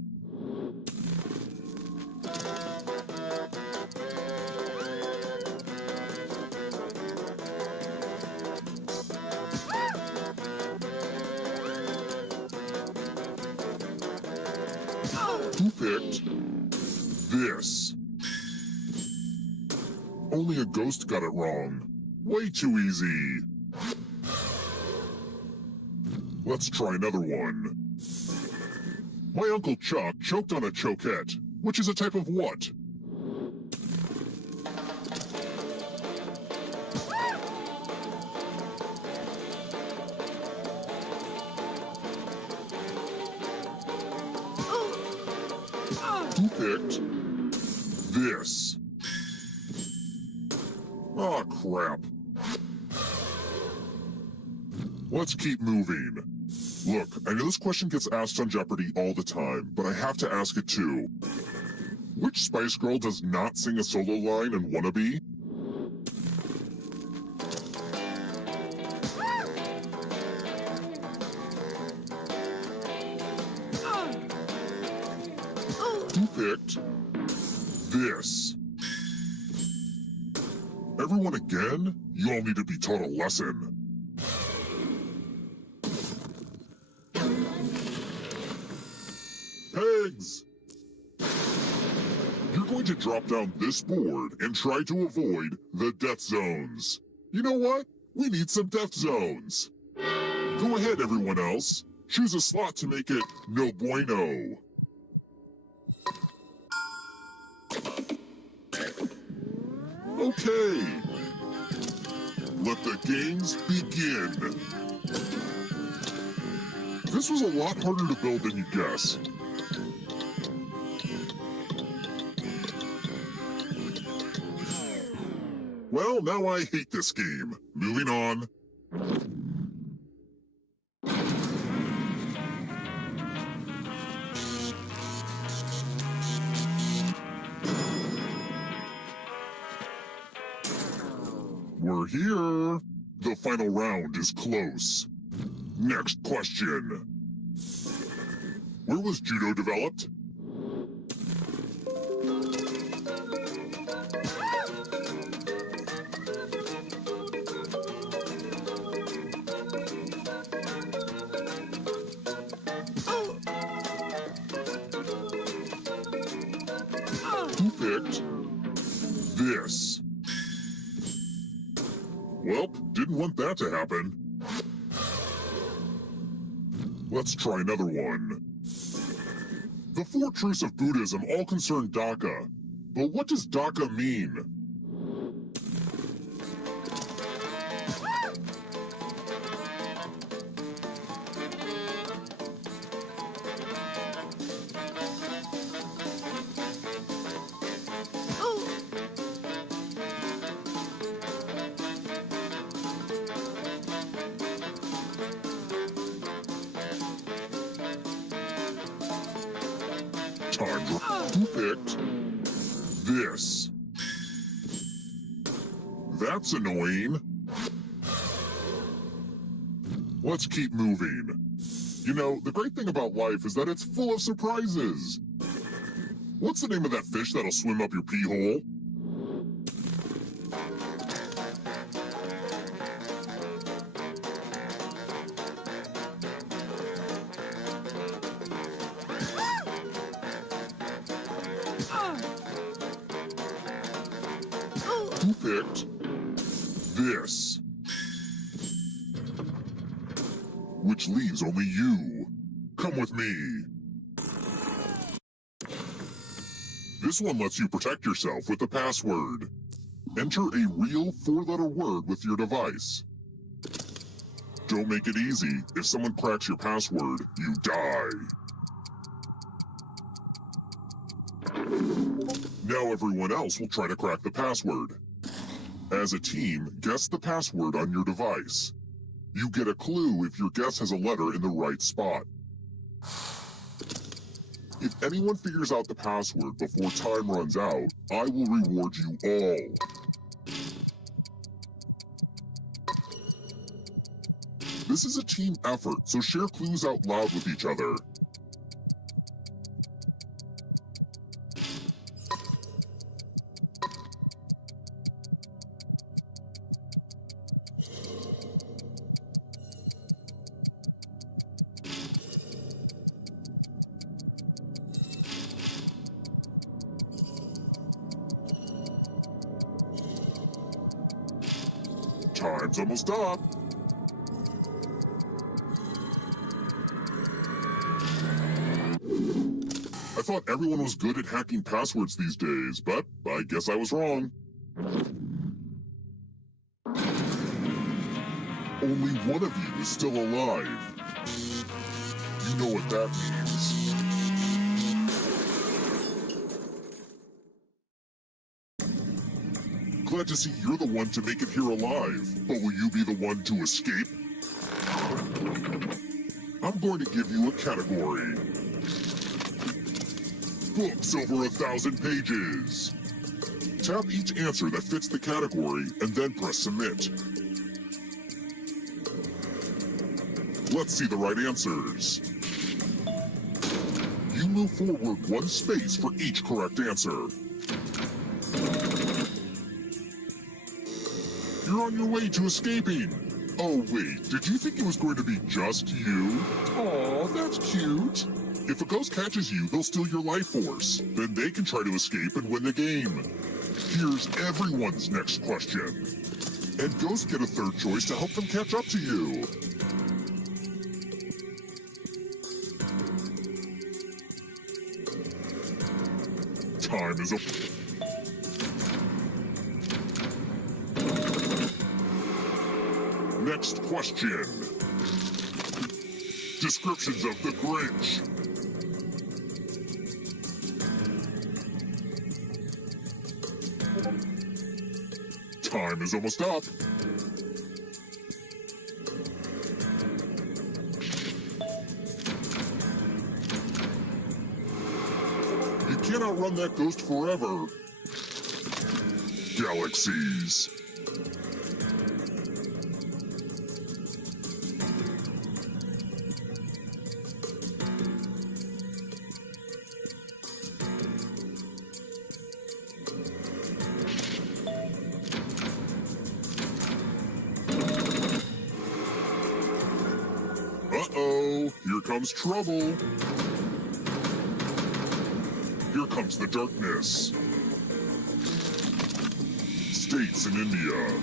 Who picked this? Only a ghost got it wrong. Way too easy. Let's try another one. My Uncle Chuck choked on a choquette, which is a type of what? Who picked this? Aw, crap. Let's keep moving. Look, I know this question gets asked on Jeopardy all the time, but I have to ask it too. Which Spice Girl does not sing a solo line in Wannabe? Who picked this? Everyone again? You all need to be taught a lesson. Pigs! You're going to drop down this board and try to avoid the death zones. You know what? We need some death zones. Go ahead, everyone else. Choose a slot to make it no bueno. Okay. Let the games begin. This was a lot harder to build than you guess. Well, now I hate this game. Moving on. We're here. The final round is close. Next question. Where was judo developed? Who picked this? Well, didn't want that to happen. Let's try another one. The 4 truths of Buddhism all concern Dhaka. But what does Dhaka mean? Who picked this? That's annoying. Let's keep moving. You know, the great thing about life is that it's full of surprises. What's the name of that fish that'll swim up your pee hole? Who picked this? Which leaves only you. Come with me. This one lets you protect yourself with the password. Enter a real 4-letter word with your device. Don't make it easy. If someone cracks your password, you die. Now everyone else will try to crack the password. As a team, guess the password on your device. You get a clue if your guess has a letter in the right spot. If anyone figures out the password before time runs out, I will reward you all. This is a team effort, so share clues out loud with each other. Time's almost up. I thought everyone was good at hacking passwords these days, but I guess I was wrong. Only one of you is still alive. You know what that means. glad to see you're the one to make it here alive. But will you be the one to escape? I'm going to give you a category. Books over 1,000 pages. Tap each answer that fits the category and then press submit. Let's see the right answers. You move forward 1 space for each correct answer. You're on your way to escaping. Oh wait, did you think it was going to be just you? Aw, that's cute. If a ghost catches you, they'll steal your life force. Then they can try to escape and win the game. Here's everyone's next question. And ghosts get a third choice to help them catch up to you. Time is up. Next question. Descriptions of the Grinch. Time is almost up. You can't outrun that ghost forever. Galaxies. Uh-oh, here comes trouble. Here comes the darkness. States in India.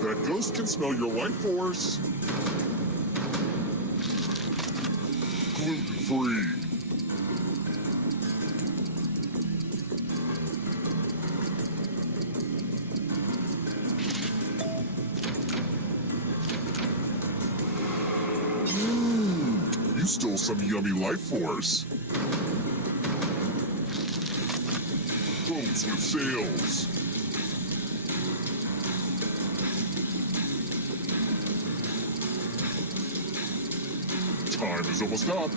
That ghost can smell your life force. Gluten-free. You stole some yummy life force. Boats with sails. Time is almost up.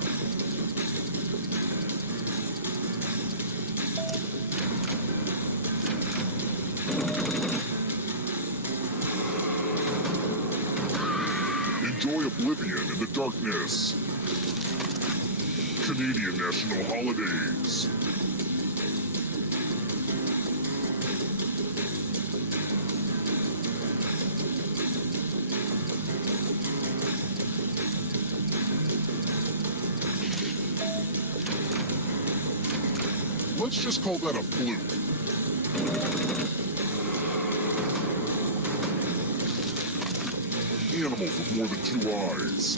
Enjoy oblivion in the darkness. Canadian national holidays. Let's just call that a fluke. Animals with more than 2 eyes.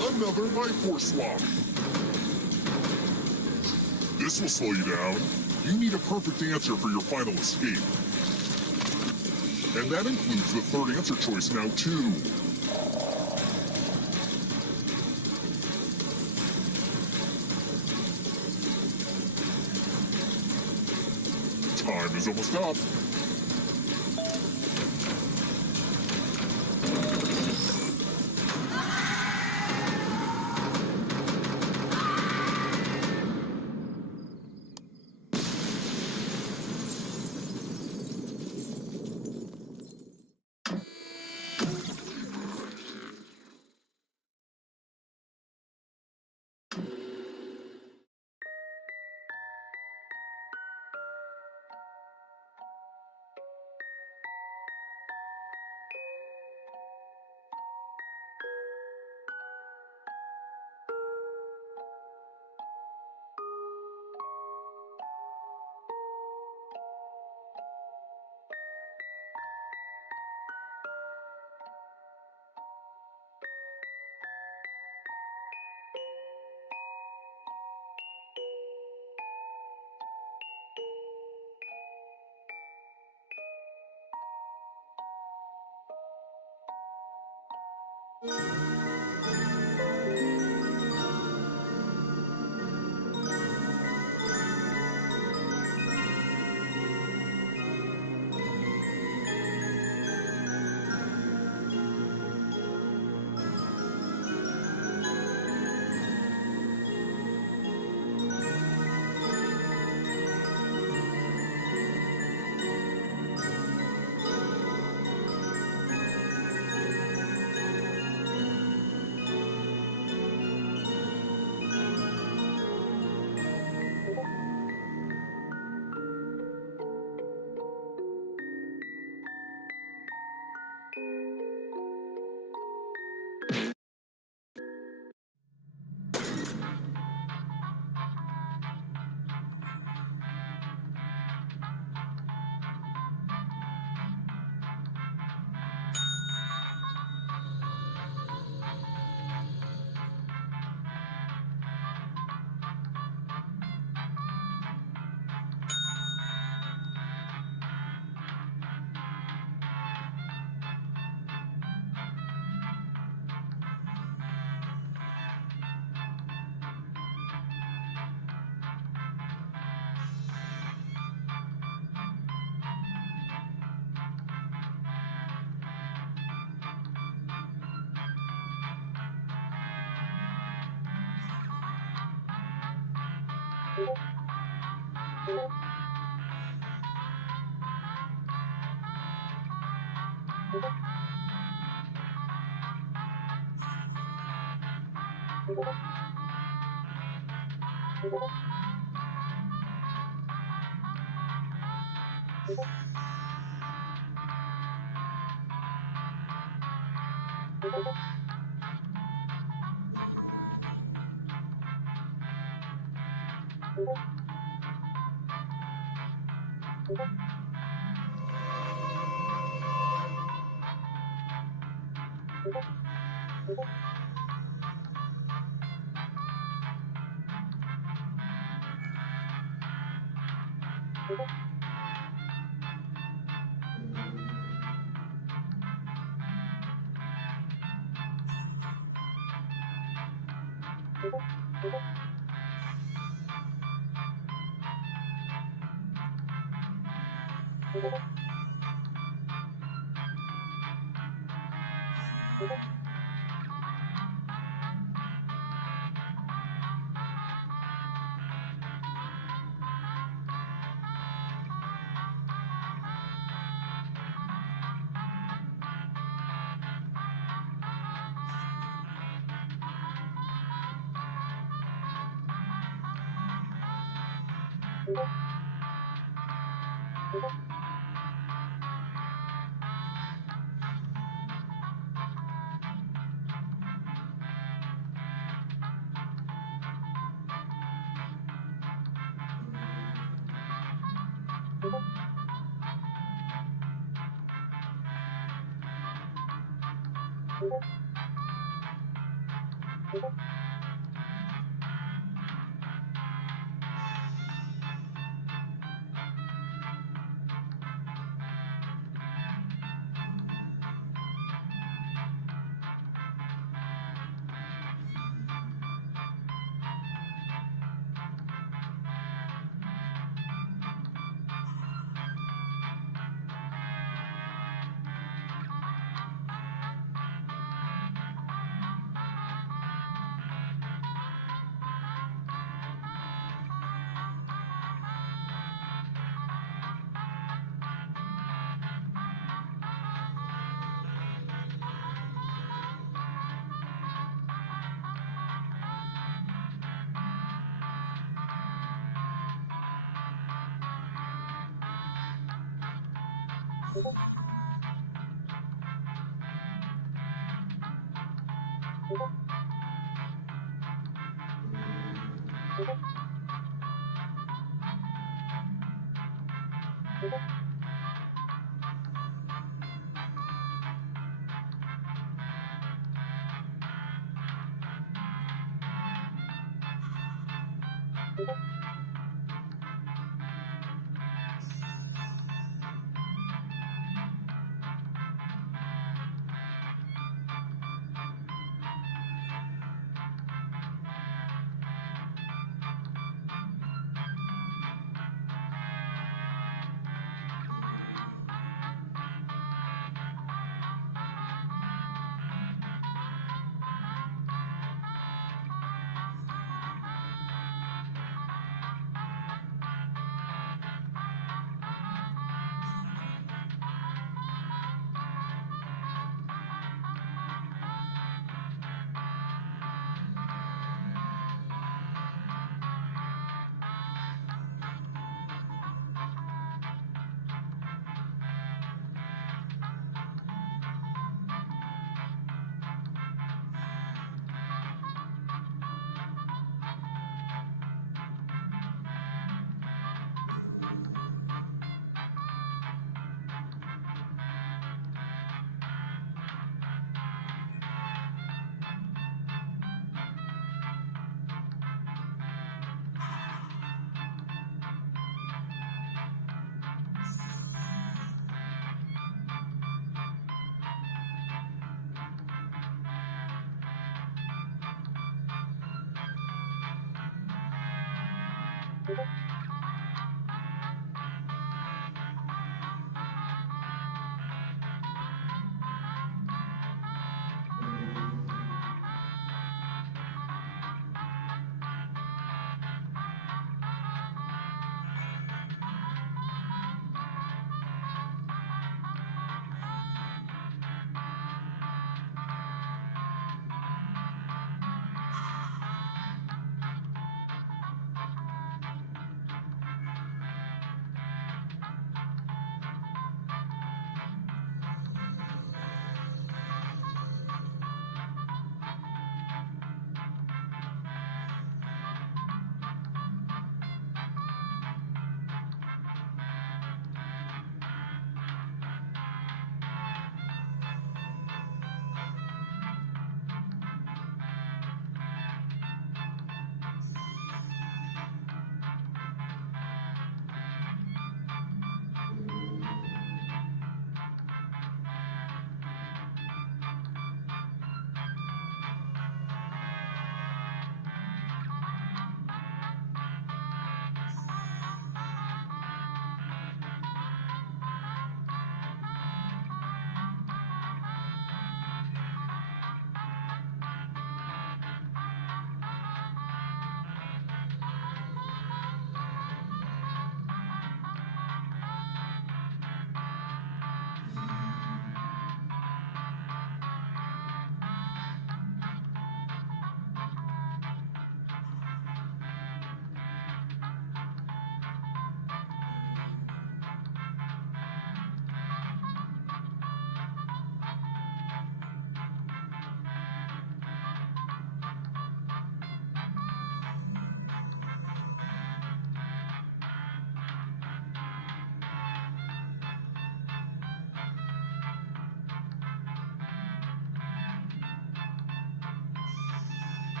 Another life force swap. This will slow you down. You need a perfect answer for your final escape. And that includes the third answer choice now, too. Time is almost up.